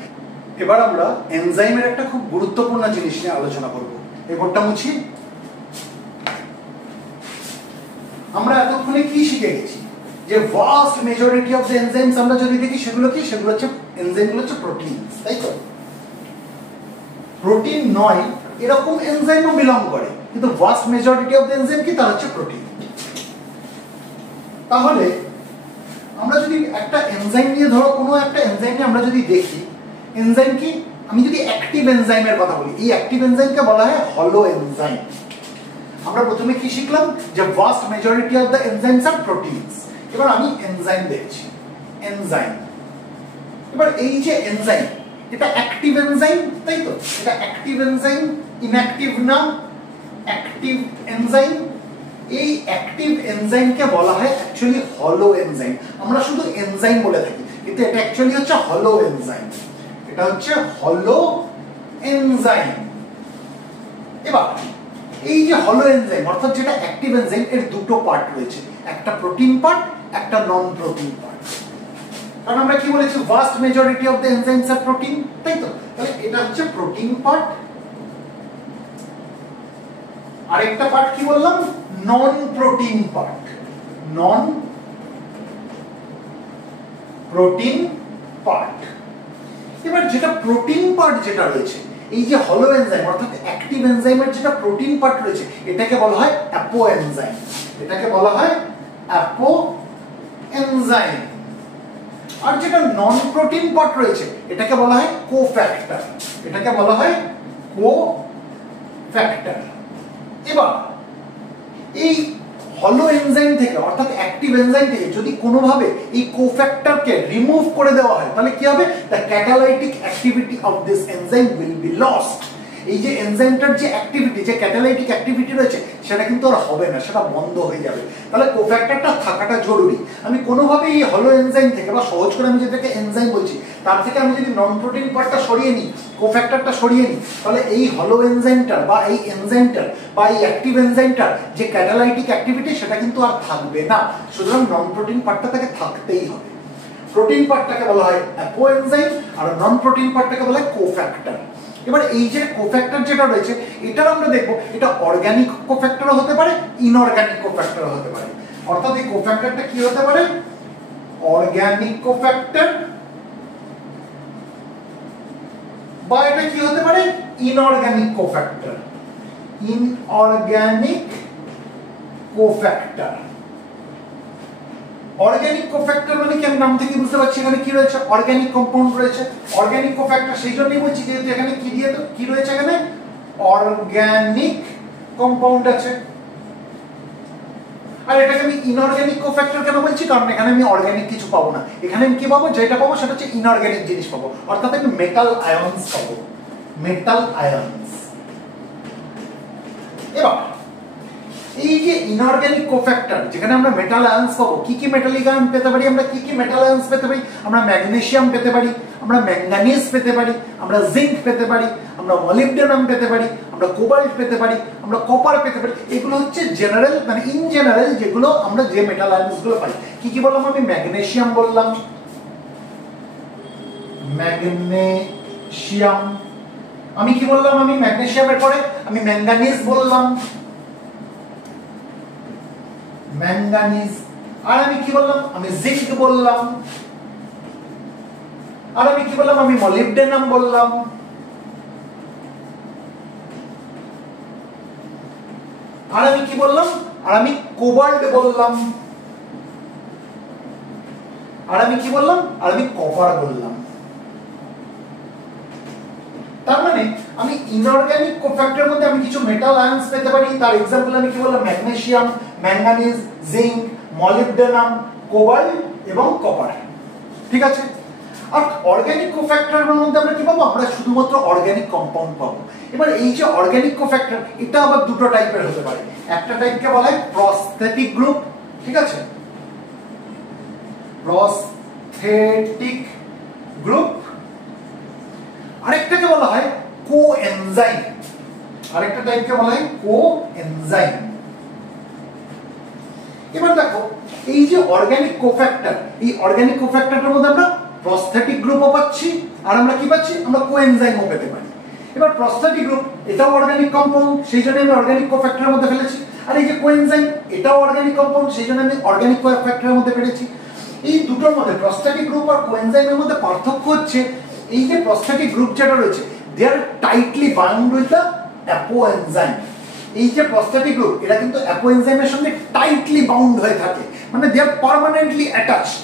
এবার আমরা এনজাইমের একটা খুব গুরুত্বপূর্ণ জিনিস নিয়ে আলোচনা করব। এই বোর্ডটা মুছি। আমরা এতক্ষণে কি শিখে গেছি? যে vast majority of the enzymes আমরা যদি দেখি, সেগুলো কি? সেগুলো হচ্ছে এনজাইমগুলো হচ্ছে প্রোটিনস, তাই তো? প্রোটিন নয় এরকম এনজাইমও বিলং করে, কিন্তু vast majority of the enzyme কি? তার হচ্ছে প্রোটিন। তাহলে আমরা যদি একটা এনজাইম নিয়ে, ধরো কোনো একটা এনজাইম নিয়ে আমরা যদি দেখি, এনজাইম কি? আমি যদি অ্যাক্টিভ এনজাইমের কথা বলি, এই অ্যাক্টিভ এনজাইমকে বলা হয় হলো এনজাইম। আমরা প্রথমে কি শিখলাম? যে vast majority of the enzymes are proteins. এবার আমি এনজাইম দেখছি, এনজাইম। এবার এই যে এনজাইম, এটা অ্যাক্টিভ এনজাইম, তাই তো? এটা অ্যাক্টিভ এনজাইম, ইনঅ্যাক্টিভ না, অ্যাক্টিভ এনজাইম। এই অ্যাক্টিভ এনজাইমকে বলা হয় অ্যাকচুয়ালি হলো এনজাইম। আমরা শুধু এনজাইম বলে থাকি, কিন্তু এটা অ্যাকচুয়ালি হচ্ছে হলো এনজাইম। এটা হচ্ছে হলো এনজাইম। এবার এই যে হলো এনজাইম, অর্থাৎ যেটা অ্যাক্টিভ এনজাইম, এর দুটো পার্ট রয়েছে, একটা প্রোটিন পার্ট, একটা নন প্রোটিন পার্ট। কারণ আমরা কি বলেছি? Vast majority of the enzymes are protein, তাই তো? তাহলে এটা হচ্ছে প্রোটিন পার্ট। আরেকটা পার্ট কি বললাম? Non protein part. Non protein part. এবার যেটা প্রোটিন পার্ট যেটা রয়েছে, এই যে হলো এনজাইম অর্থাৎ অ্যাক্টিভ এনজাইমের যেটা প্রোটিন পার্ট রয়েছে, এটাকে বলা হয় অ্যাপো এনজাইম। এটাকে বলা হয় অ্যাপো এনজাইম। আর যেটা নন প্রোটিন পার্ট রয়েছে, এটাকে বলা হয় কোফ্যাক্টর। এটাকে বলা হয় কোফ্যাক্টর। এবার এই হলো এনজাইম থেকে, অর্থাৎ অ্যাক্টিভ এনজাইম থেকে যদি কোনোভাবে এই কোফ্যাক্টরকে রিমুভ করে দেওয়া হয়, তাহলে কি হবে? The catalytic activity of this enzyme will be lost. এই যে এনজাইমটার যে অ্যাক্টিভিটি, যে ক্যাটালাইটিক অ্যাক্টিভিটি রয়েছে সেটা কিন্তু আর হবে না, সেটা বন্ধ হয়ে যাবে। তাহলে কোফ্যাক্টরটা থাকাটা জরুরি। আমি কোনোভাবেই এই হলো এনজাইম থেকে, বা সহজ করে আমি যেটাকে এনজাইম বলছি, তার থেকে আমি যদি নন প্রোটিন পার্টটা সরিয়ে নিই, কোফ্যাক্টরটা সরিয়ে নিই, তাহলে এই হলো এনজাইমটার বা এই এনজাইমটার বা এই অ্যাক্টিভ এনজাইমটার যে ক্যাটালাইটিক অ্যাক্টিভিটি সেটা কিন্তু আর থাকবে না। সুতরাং নন প্রোটিন পার্টটা তাকে থাকতেই হবে। প্রোটিন পার্টটাকে বলা হয় অ্যাপো এনজাইম আর নন প্রোটিন পার্টটাকে বলা হয় কোফ্যাক্টর। এবার এই যে কোফ্যাক্টর যেটা রয়েছে এটার আমরা দেখবো এটা অর্গানিক কোফ্যাক্টরও হতে পারে, ইনঅর্গানিক কোফ্যাক্টরও হতে পারে। অর্থাৎ এই কোফ্যাক্টরটা কি হতে পারে? অর্গানিক কোফ্যাক্টর, বা এটা কি হতে পারে? Inorganic cofactor. Inorganic cofactor. Organic cofactor মানে কি? আমি নাম থেকে বুঝতে পারছি এখানে কি রয়েছে, অর্গানিক কম্পাউন্ড রয়েছে। অর্গানিক কোফ্যাক্টর সেই জন্যই বলছি যেহেতু এখানে কি দিয়ে, তো কি রয়েছে এখানে? অর্গানিক কম্পাউন্ড আছে। আর এটাকে আমি ইনঅর্গানিক কোফ্যাক্টর কেন বলছি? কারণ এখানে আমি অর্গানিক কিছু পাবো না, এখানে আমি কি পাবো? যেটা পাবো সেটা হচ্ছে ইনঅর্গানিক জিনিস পাবো, অর্থাৎ আমি মেটাল আয়নস পাবো, মেটাল আয়নস। এবার এই যে ইনঅর্গানিক কোফ্যাক্টর যেখানে আমরা মেটাল আয়নস পাবো, কি কি মেটালিক আয়ন পেতে পারি আমরা? কি কি মেটাল আয়নস পেতে পারি আমরা? ম্যাগনেসিয়াম পেতে পারি, আমরা ম্যাঙ্গানিজ পেতে পারি, আমরা জিঙ্ক পেতে পারি, আমরা মলিবডেনাম পেতে পারি, আমরা কোবাল্ট পেতে পারি, আমরা কপার পেতে পারি। এগুলো হচ্ছে জেনারেল, মানে ইন জেনারেল যেগুলো আমরা যে মেটাল আয়নস গুলো পাই। কি কি বললাম আমি? ম্যাগনেসিয়াম বললাম, ম্যাগনেসিয়াম। আমি কি বললাম? আমি ম্যাগনেসিয়ামের পরে আমি ম্যাঙ্গানিজ বললাম, ম্যাঙ্গানিজ। আর আমি কি বললাম? আমি জিঙ্ক বললাম। আর আমি কি বললাম? আমি মলিবডেনাম বললাম। আর আমি কি বললাম? আর আমি কোবাল্ট বললাম। আর আমি কি বললাম? আর আমি কপার বললাম। তার মানে আমি ইনঅর্গানিক কোফ্যাক্টরের মধ্যে আমি কিছু মেটাল আয়নস পেতে পারি। তার এক্সাম্পল আমি কি বললাম? Magnesium, manganese, zinc, molybdenum, cobalt এবং কপার। ঠিক আছে? আর অর্গানিক কোফ্যাক্টরের মধ্যে আমরা কি পাবো? আমরা শুধুমাত্র অর্গানিক কম্পাউন্ড পাবো। এবার এই যে অর্গানিক কোফ্যাক্টর, এটা আবার দুটো টাইপের হতে পারে। একটা টাইপকে বলা হয় প্রস্থেটিক গ্রুপ, ঠিক আছে? Prosthetic group. আরেকটাকে বলা হয় কোএনজাইম। আরেকটা টাইপকে বলা হয় কোএনজাইম। এবার দেখো এই যে অর্গানিক কোফ্যাক্টর, এই অর্গানিক কোফ্যাক্টরের মধ্যে আমরা প্রস্থেটিক গ্রুপও পাচ্ছি, আর আমরা কি পাচ্ছি? আমরা কোএনজাইমও পেতে পারি। এবার প্রস্থেটিক গ্রুপ এটাও অর্গানিক কম্পাউন্ড, সেই জন্য আমি অর্গানিক কোফ্যাক্টরের মধ্যে ফেলেছি। আর এই যে কোএনজাইম এটাও অর্গানিক কম্পাউন্ড, সেই জন্য আমি অর্গানিক কোফ্যাক্টরের মধ্যে ফেলেছি। এই দুটোর মধ্যে প্রস্থেটিক গ্রুপ আর কোএনজাইমের মধ্যে পার্থক্য হচ্ছে এই যে প্রস্থেটিক গ্রুপ যেটা রয়েছে they are tightly bound with the apo enzyme. এই যে প্রস্থেটিক গ্রুপ এটা কিন্তু অ্যাপো এনজাইমের সঙ্গে টাইটলি বাউন্ড হয়ে থাকে, মানে দে আর পার্মানেন্টলি অ্যাটাচড।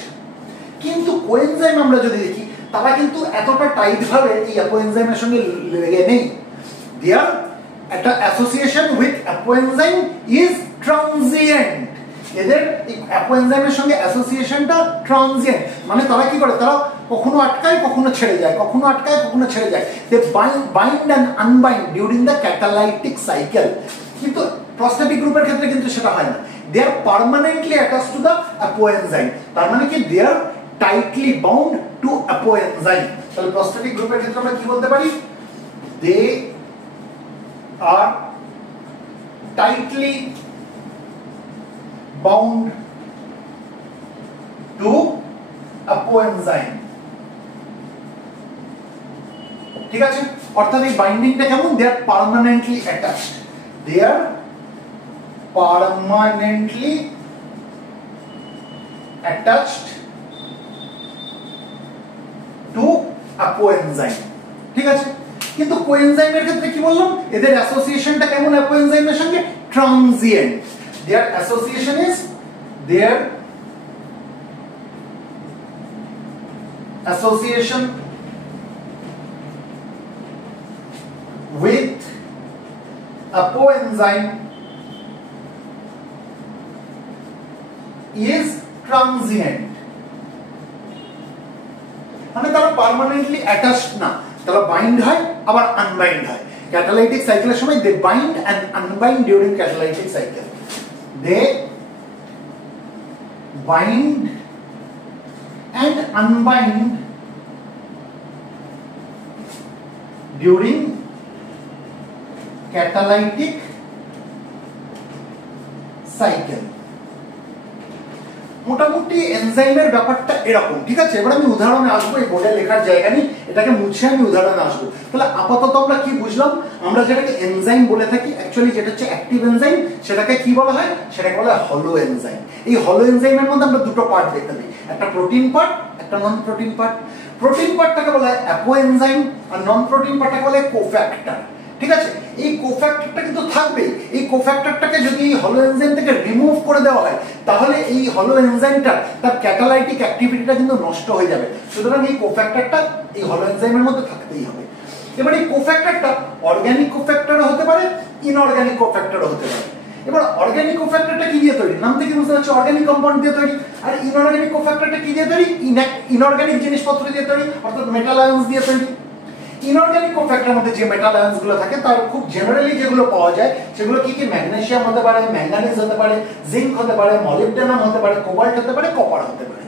কিন্তু কোএনজাইম আমরা যদি দেখি তারা কিন্তু এতটা টাইট ভাবে এই অ্যাপো এনজাইমের সঙ্গে লেগে নেই। দেয়ার একটা association with apo enzyme is transient. এদের এই অ্যাপো এনজাইমের সঙ্গে অ্যাসোসিয়েশনটা ট্রানজিয়েন্ট, মানে তারা কি করে? তারা কখনো আটকায় কখনো ছেড়ে যায়, কখনো আটকায় কখনো ছেড়ে যায়। They bind and unbind during the catalytic cycle. কিন্তু প্রস্থেটিক গ্রুপের ক্ষেত্রে কিন্তু সেটা হয় না। They are permanently attached to the apo enzyme. তার মানে কি? They are tightly bound to apo enzyme. তাহলে প্রস্থেটিক গ্রুপের ক্ষেত্রে আমরা কি বলতে পারি? They are tightly bound to apo enzyme. ঠিক আছে? অর্থাৎ এই বাইন্ডিংটা কেমন? They are permanently attached. They are permanently attached to apo enzyme. ঠিক আছে? কিন্তু কোএনজাইমের ক্ষেত্রে কি বললাম? এদের অ্যাসোসিয়েশনটা কেমন অ্যাপো এনজাইমের সঙ্গে? Transient. Their association is their association with apo enzyme is transient। মানে তারা পার্মানেন্টলি অ্যাটাচড না, তারা বাইন্ড হয় আবার আনবাইন্ড হয়। ক্যাটালাইটিক সাইকেলের সময় they bind and unbind during catalytic cycle, they bind and unbind during catalytic cycle. মোটামুটি এনজাইমের ব্যাপারটা এরকম, ঠিক আছে। এবার আমি উদাহরণে আসবো, এই বোর্ডে লেখার জায়গা নেই, এটাকে মুছে আমি উদাহরণে আসবো। তাহলে আপাতত আমরা কি বুঝলাম, আমরা যেটাকে এনজাইম বলে থাকি, অ্যাকচুয়ালি যেটা হচ্ছে অ্যাক্টিভ এনজাইম, সেটাকে কি বলা হয়, সেটাকে বলা হয় হলো এনজাইম। এই হলো এনজাইমের মধ্যে আমরা দুটো পার্ট দেখতে পাই, একটা প্রোটিন পার্ট, একটা নন প্রোটিন পার্ট। প্রোটিন পার্টটাকে বলা হয় অ্যাপো এনজাইম, আর নন প্রোটিন পার্টটাকে বলা হয় কোফ্যাক্টর, ঠিক আছে। এই কোফ্যাক্টরটা কিন্তু থাকবেই। এই কোফ্যাক্টরটাকে যদি এই হলো এনজাইম থেকে রিমুভ করে দেওয়া হয়, তাহলে এই হলো এনজাইমটা তার ক্যাটালাইটিক অ্যাক্টিভিটিটা কিন্তু নষ্ট হয়ে যাবে। সুতরাং এই কোফ্যাক্টরটা এই হলো এনজাইমের মধ্যে থাকতেই হবে। এবার এই কোফ্যাক্টরটা অর্গানিক কোফ্যাক্টরও হতে পারে, ইনঅর্গানিক কোফ্যাক্টরও হতে পারে। এবার অর্গানিক কোফ্যাক্টরটা কি দিয়ে তৈরি, নাম থেকে বুঝতে পারছো অর্গানিক কম্পাউন্ড দিয়ে তৈরি। আর ইনঅর্গানিক কোফ্যাক্টরটা কি দিয়ে তৈরি, ইনঅর্গানিক জিনিসপত্র দিয়ে তৈরি, অর্থাৎ মেটাল আয়ন্স দিয়ে তৈরি। ইনঅর্গানিক কোফ্যাক্টরের মধ্যে যে মেটাল আয়ন্স গুলো থাকে, তার খুব জেনারেলি যেগুলো পাওয়া যায় সেগুলো কি কি, ম্যাগনেসিয়াম হতে পারে, ম্যাঙ্গানিজ হতে পারে, জিঙ্ক হতে পারে, মলিবডেনাম হতে পারে, কোবাল্ট হতে পারে, কপার হতে পারে।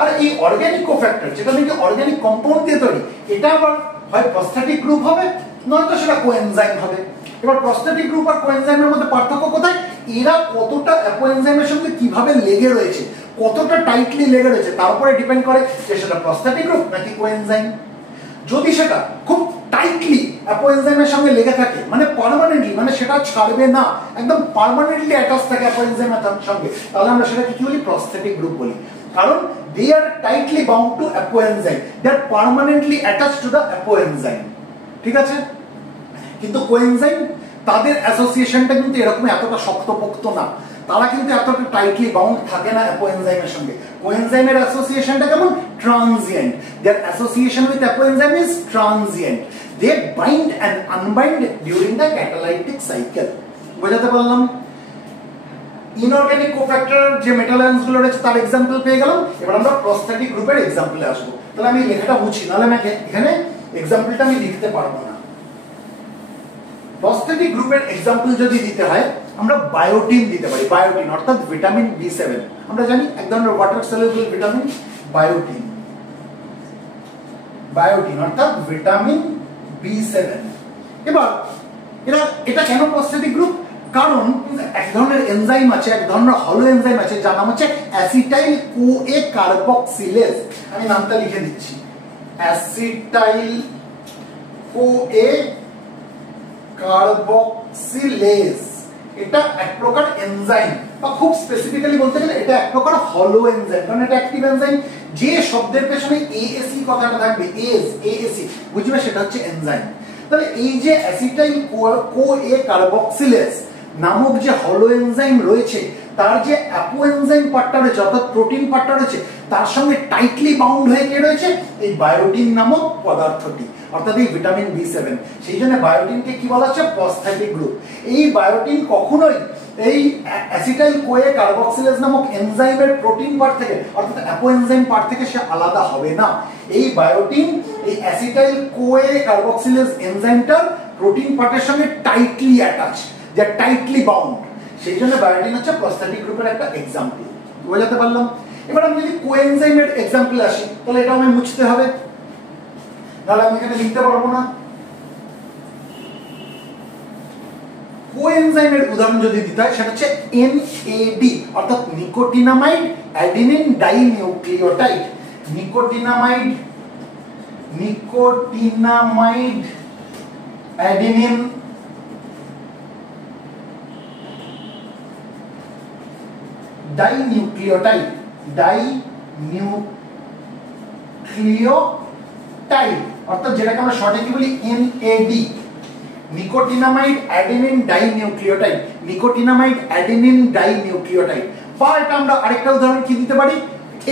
আর এই অর্গানিক কোফ্যাক্টর যেটা নাকি অর্গানিক কম্পাউন্ড দিয়ে তৈরি, এটা আবার হয় প্রস্থেটিক গ্রুপ হবে, নয়তো সেটা কোএনজাইম হবে। এবার প্রস্থেটিক গ্রুপ আর কোএনজাইমের মধ্যে পার্থক্য কোথায়, এরা কতটা কোএনজাইমের সঙ্গে কিভাবে লেগে রয়েছে, কতটা টাইটলি লেগে রয়েছে, তার উপরে ডিপেন্ড করে যে সেটা প্রস্থেটিক গ্রুপ নাকি কোএনজাইম। যদি সেটা খুব টাইটলি অ্যাপোএনজাইমের সঙ্গে লেগে থাকে, মানে পার্মানেন্টলি, মানে সেটা ছাড়বে না, একদম পার্মানেন্টলি অ্যাটাচ থাকে অ্যাপোএনজাইমের সঙ্গে, তাহলে আমরা সেটাকে কি বলি, প্রস্থেটিক গ্রুপ বলি। কারণ they are tightly bound to apoenzyme, they are permanently attached to the apoenzyme, ঠিক আছে। কিন্তু কোএনজাইম, তাদের অ্যাসোসিয়েশনটা কিন্তু এরকম এতটা শক্তপোক্ত না, তারা কিন্তু এতটা টাইটলি বাউন্ড থাকে না অ্যাপোএনজাইমের সঙ্গে। কোএনজাইমের অ্যাসোসিয়েশনটা কেমন, transient. Their association with apoenzyme is transient. They bind and unbind during the catalytic cycle. বোঝাতে পারলাম? ইনঅর্গানিক কোফ্যাক্টর যে মেটাল আয়ন্স গুলো রয়েছে তার এক্সাম্পল পেয়ে গেলাম। এবার আমরা প্রস্থেটিক গ্রুপের এক্সাম্পলে আসবো। তাহলে আমি লেখাটা বুঝি, নাহলে আমাকে এখানে এক্সাম্পলটা আমি লিখতে পারবো না। প্রস্থেটিক গ্রুপের এক্সাম্পল যদি দিতে হয়, আমরা বায়োটিন দিতে পারি। বায়োটিন অর্থাৎ ভিটামিন B7, আমরা জানি এক ধরনের ওয়াটার সলিউবল ভিটামিন বায়োটিন। বায়োটিন অর্থাৎ ভিটামিন B7। এবার এটা কেন প্রস্থেটিক গ্রুপ, কারণ এক ধরনের এনজাইম আছে, এক ধরনের হলো এনজাইম আছে যার নাম হচ্ছে অ্যাসিটাইল কোএ কার্বক্সিলেজ। আমি নামটা লিখে দিচ্ছি, অ্যাসিটাইল কোএ কার্বক্সিলেজ। এটা এক প্রকার এনজাইম, বা খুব স্পেসিফিক্যালি বলতে গেলে এটা এক প্রকার হলো এনজাইম, কারণ এটা অ্যাক্টিভ এনজাইম। যে শব্দের পেছনে এএসি কথাটা থাকবে, এএসি বুঝবে, সেটা হচ্ছে এনজাইম। তাহলে এই যে অ্যাসিটাইল কোএ কার্বক্সিলেজ নামক যে হলো এনজাইম রয়েছে, তার যে অ্যাপোএনজাইম পার্টটা রয়েছে অর্থাৎ প্রোটিন পার্টটা রয়েছে, তার সঙ্গে টাইটলি বাউন্ড হয়ে কে রয়েছে, এই বায়োটিন নামক পদার্থটি, অর্থাৎ এই ভিটামিন B7। সেই জন্য বায়োটিনকে কি বলা হচ্ছে, প্রস্থেটিক গ্রুপ। এই বায়োটিন কখনোই এই অ্যাসিটাইল কোএ কার্বক্সিলেজ নামক এনজাইমের প্রোটিন পার্ট থেকে অর্থাৎ অ্যাপোএনজাইম পার্ট থেকে সে আলাদা হবে না। এই বায়োটিন এই অ্যাসিটাইল কোএ কার্বক্সিলেজ এনজাইমটার প্রোটিন পার্টের সঙ্গে টাইটলি অ্যাটাচ, যা টাইটলি বাউন্ড। সেই জন্য বায়োটিন হচ্ছে প্রস্থেটিক গ্রুপের একটা এক্সাম্পল। বোঝাতে পারলাম? এবার আমি যদি কোএনজাইমের এক্সাম্পল আসি, তাহলে এটা আমি মুছতে হবে, তাহলে আমি এখানে লিখতে পারবো না। কোএনজাইমের উদাহরণ যদি দিতে হয়, সেটা হচ্ছে NAD অর্থাৎ nicotinamide adenine dinucleotide. Nicotinamide adenine dinucleotide, অর্থাৎ যেটাকে আমরা শর্টে কি বলি, NAD। Nicotinamide adenine dinucleotide, nicotinamide adenine dinucleotide. বা এটা আমরা আরেকটা উদাহরণ কি দিতে পারি,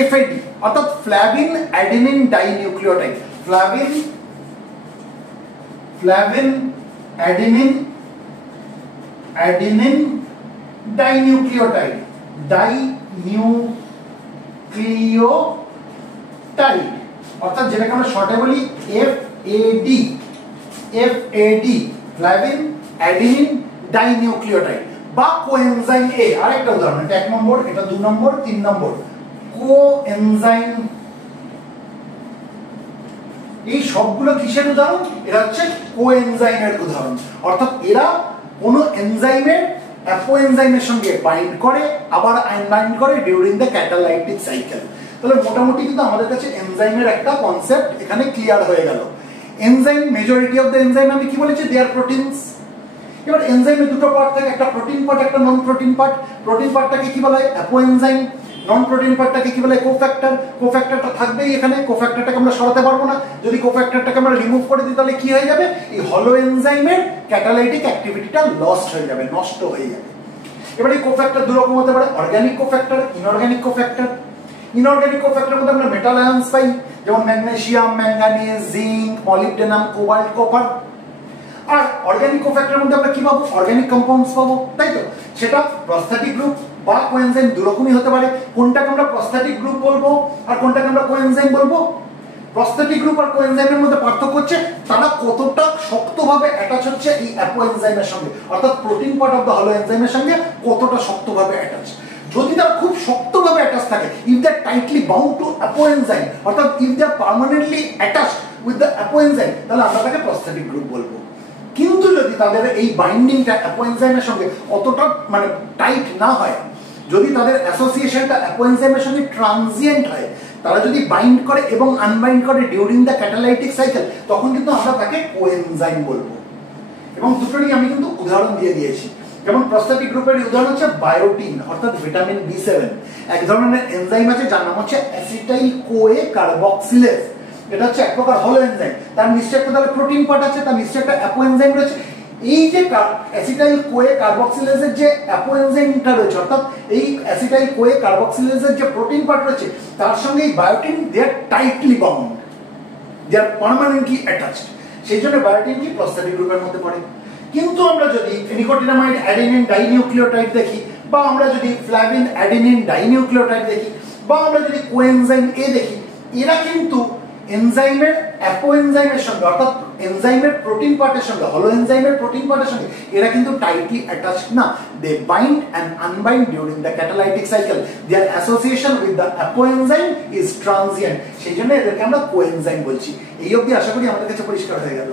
FAD অর্থাৎ flavin adenine dinucleotide. Flavin adenine dinucleotide, অর্থাৎ যেটাকে আমরা শর্টে বলি FAD। FAD flavin adenine dinucleotide বা কোএনজাইম A। আরেকটা উদাহরণ, এটা 1 নম্বর, এটা 2 নম্বর, 3 নম্বর। কোএনজাইম, এই সবগুলো কিসের উদাহরণ? এরা হচ্ছে কোএনজাইমের উদাহরণ। অর্থাৎ এরা কোনো এনজাইমের অ্যাপোএনজাইমের সঙ্গে বাইন্ড করে, আবার আনবাইন্ড করে ডিউরিং দ্য ক্যাটালাইটিক সাইকেল। তাহলে মোটামুটি কিন্তু আমাদের কাছে এনজাইমের একটা কনসেপ্ট এখানে ক্লিয়ার হয়ে গেল। Enzyme, majority of the enzyme আমি কি বলেছি? দে আর প্রোটিনস। এবার এনজাইমের দুটো পার্ট থাকে, একটা প্রোটিন পার্ট, একটা নন প্রোটিন পার্ট। প্রোটিন পার্টটাকে কি বলা হয়? অ্যাপোএনজাইম। নন প্রোটিন পার্টটাকে কি বলা হয়? কোফ্যাক্টর। কোফ্যাক্টরটা থাকবেই এখানে, কোফ্যাক্টরটাকে আমরা সরাতে পারবো না। যদি কোফ্যাক্টরটাকে আমরা রিমুভ করে দিই তাহলে কি হয়ে যাবে? এই হলো এনজাইমের ক্যাটালাইটিক অ্যাক্টিভিটিটা লস্ট হয়ে যাবে, নষ্ট হয়ে যাবে। এবার এই কোফ্যাক্টর দু রকম হতে পারে, organic cofactor, inorganic cofactor. Inorganic কোফ্যাক্টরের মধ্যে আমরা মেটাল আয়নস পাই, যেমন magnesium, manganese, zinc, molybdenum, cobalt, copper. আর অর্গানিক কোফ্যাক্টরের মধ্যে আমরা কি পাবো? অর্গানিক কম্পাউন্ডস পাবো, তাই তো? সেটা প্রস্থেটিক গ্রুপ বা কোএনজাইম দু রকমই হতে পারে। কোনটাকে আমরা প্রস্থেটিক গ্রুপ বলবো আর কোনটাকে আমরা কোএনজাইম বলবো? প্রস্থেটিক গ্রুপ আর কোএনজাইমের মধ্যে পার্থক্য হচ্ছে তারা কতটা শক্তভাবে অ্যাটাচ হচ্ছে এই অ্যাপোএনজাইমের সঙ্গে, অর্থাৎ প্রোটিন পার্ট অফ দ্য হলো এনজাইমের সঙ্গে কতটা শক্তভাবে অ্যাটাচ। যদি তারা খুব শক্তভাবে অ্যাটাচ থাকে, if they are tightly bound to apoenzyme, অর্থাৎ if they are permanently attached with the apoenzyme, তাহলে আমরা তাকে প্রস্থেটিক গ্রুপ বলবো। কিন্তু যদি তাদের এই বাইন্ডিংটা অ্যাপোএনজাইমের সঙ্গে অতটা মানে টাইট না হয়, যদি তাদের অ্যাসোসিয়েশনটা অ্যাপোএনজাইমের সঙ্গে ট্রানজিয়েন্ট হয়, তারা যদি বাইন্ড করে এবং আনবাইন্ড করে ডিউরিং দ্য ক্যাটালাইটিক সাইকেল, তখন কিন্তু আমরা তাকে কোএনজাইম বলবো। এবং দুটোরই আমি কিন্তু উদাহরণ দিয়ে দিয়েছি। যেমন প্রস্থেটিক গ্রুপের উদাহরণ হচ্ছে বায়োটিন, অর্থাৎ ভিটামিন B7। এক ধরনের এনজাইম আছে যার নাম হচ্ছে অ্যাসিটাইল কোয়ে কার্বক্সিলেজ। এটা হচ্ছে এক প্রকার হলো এনজাইম, তার নিশ্চয়ই একটা তাহলে প্রোটিন পার্ট আছে, তার নিশ্চয়ই একটা অ্যাপোএনজাইম রয়েছে। এই যে অ্যাসিটাইল কোয়ে কার্বক্সিলেজের যে অ্যাপোএনজাইমটা রয়েছে, অর্থাৎ এই অ্যাসিটাইল কোয়ে কার্বক্সিলেজের যে প্রোটিন পার্ট রয়েছে, তার সঙ্গে এই বায়োটিন দে are tightly bound, they are permanently attached. সেই জন্য বায়োটিন কি প্রস্থেটিক গ্রুপের মধ্যে পড়ে। কিন্তু আমরা যদি নিকোটিনামাইড অ্যাডেনিন ডাইনিউক্লিওটাইড দেখি, বা আমরা যদি ফ্ল্যাভিন অ্যাডেনিন ডাইনিউক্লিওটাইড দেখি, বা আমরা যদি কোএনজাইম A দেখি, এরা কিন্তু এনজাইমের অ্যাপোএনজাইমের সঙ্গে, অর্থাৎ এনজাইমের প্রোটিন পার্টের সঙ্গে, হলো এনজাইমের প্রোটিন পার্টের সঙ্গে এরা কিন্তু টাইটলি অ্যাটাচড না। They bind and unbind during the catalytic cycle. Their association with the apoenzyme is transient. সেই জন্য এদেরকে আমরা কোএনজাইম বলছি। এই অবধি আশা করি আমাদের কাছে পরিষ্কার হয়ে গেল।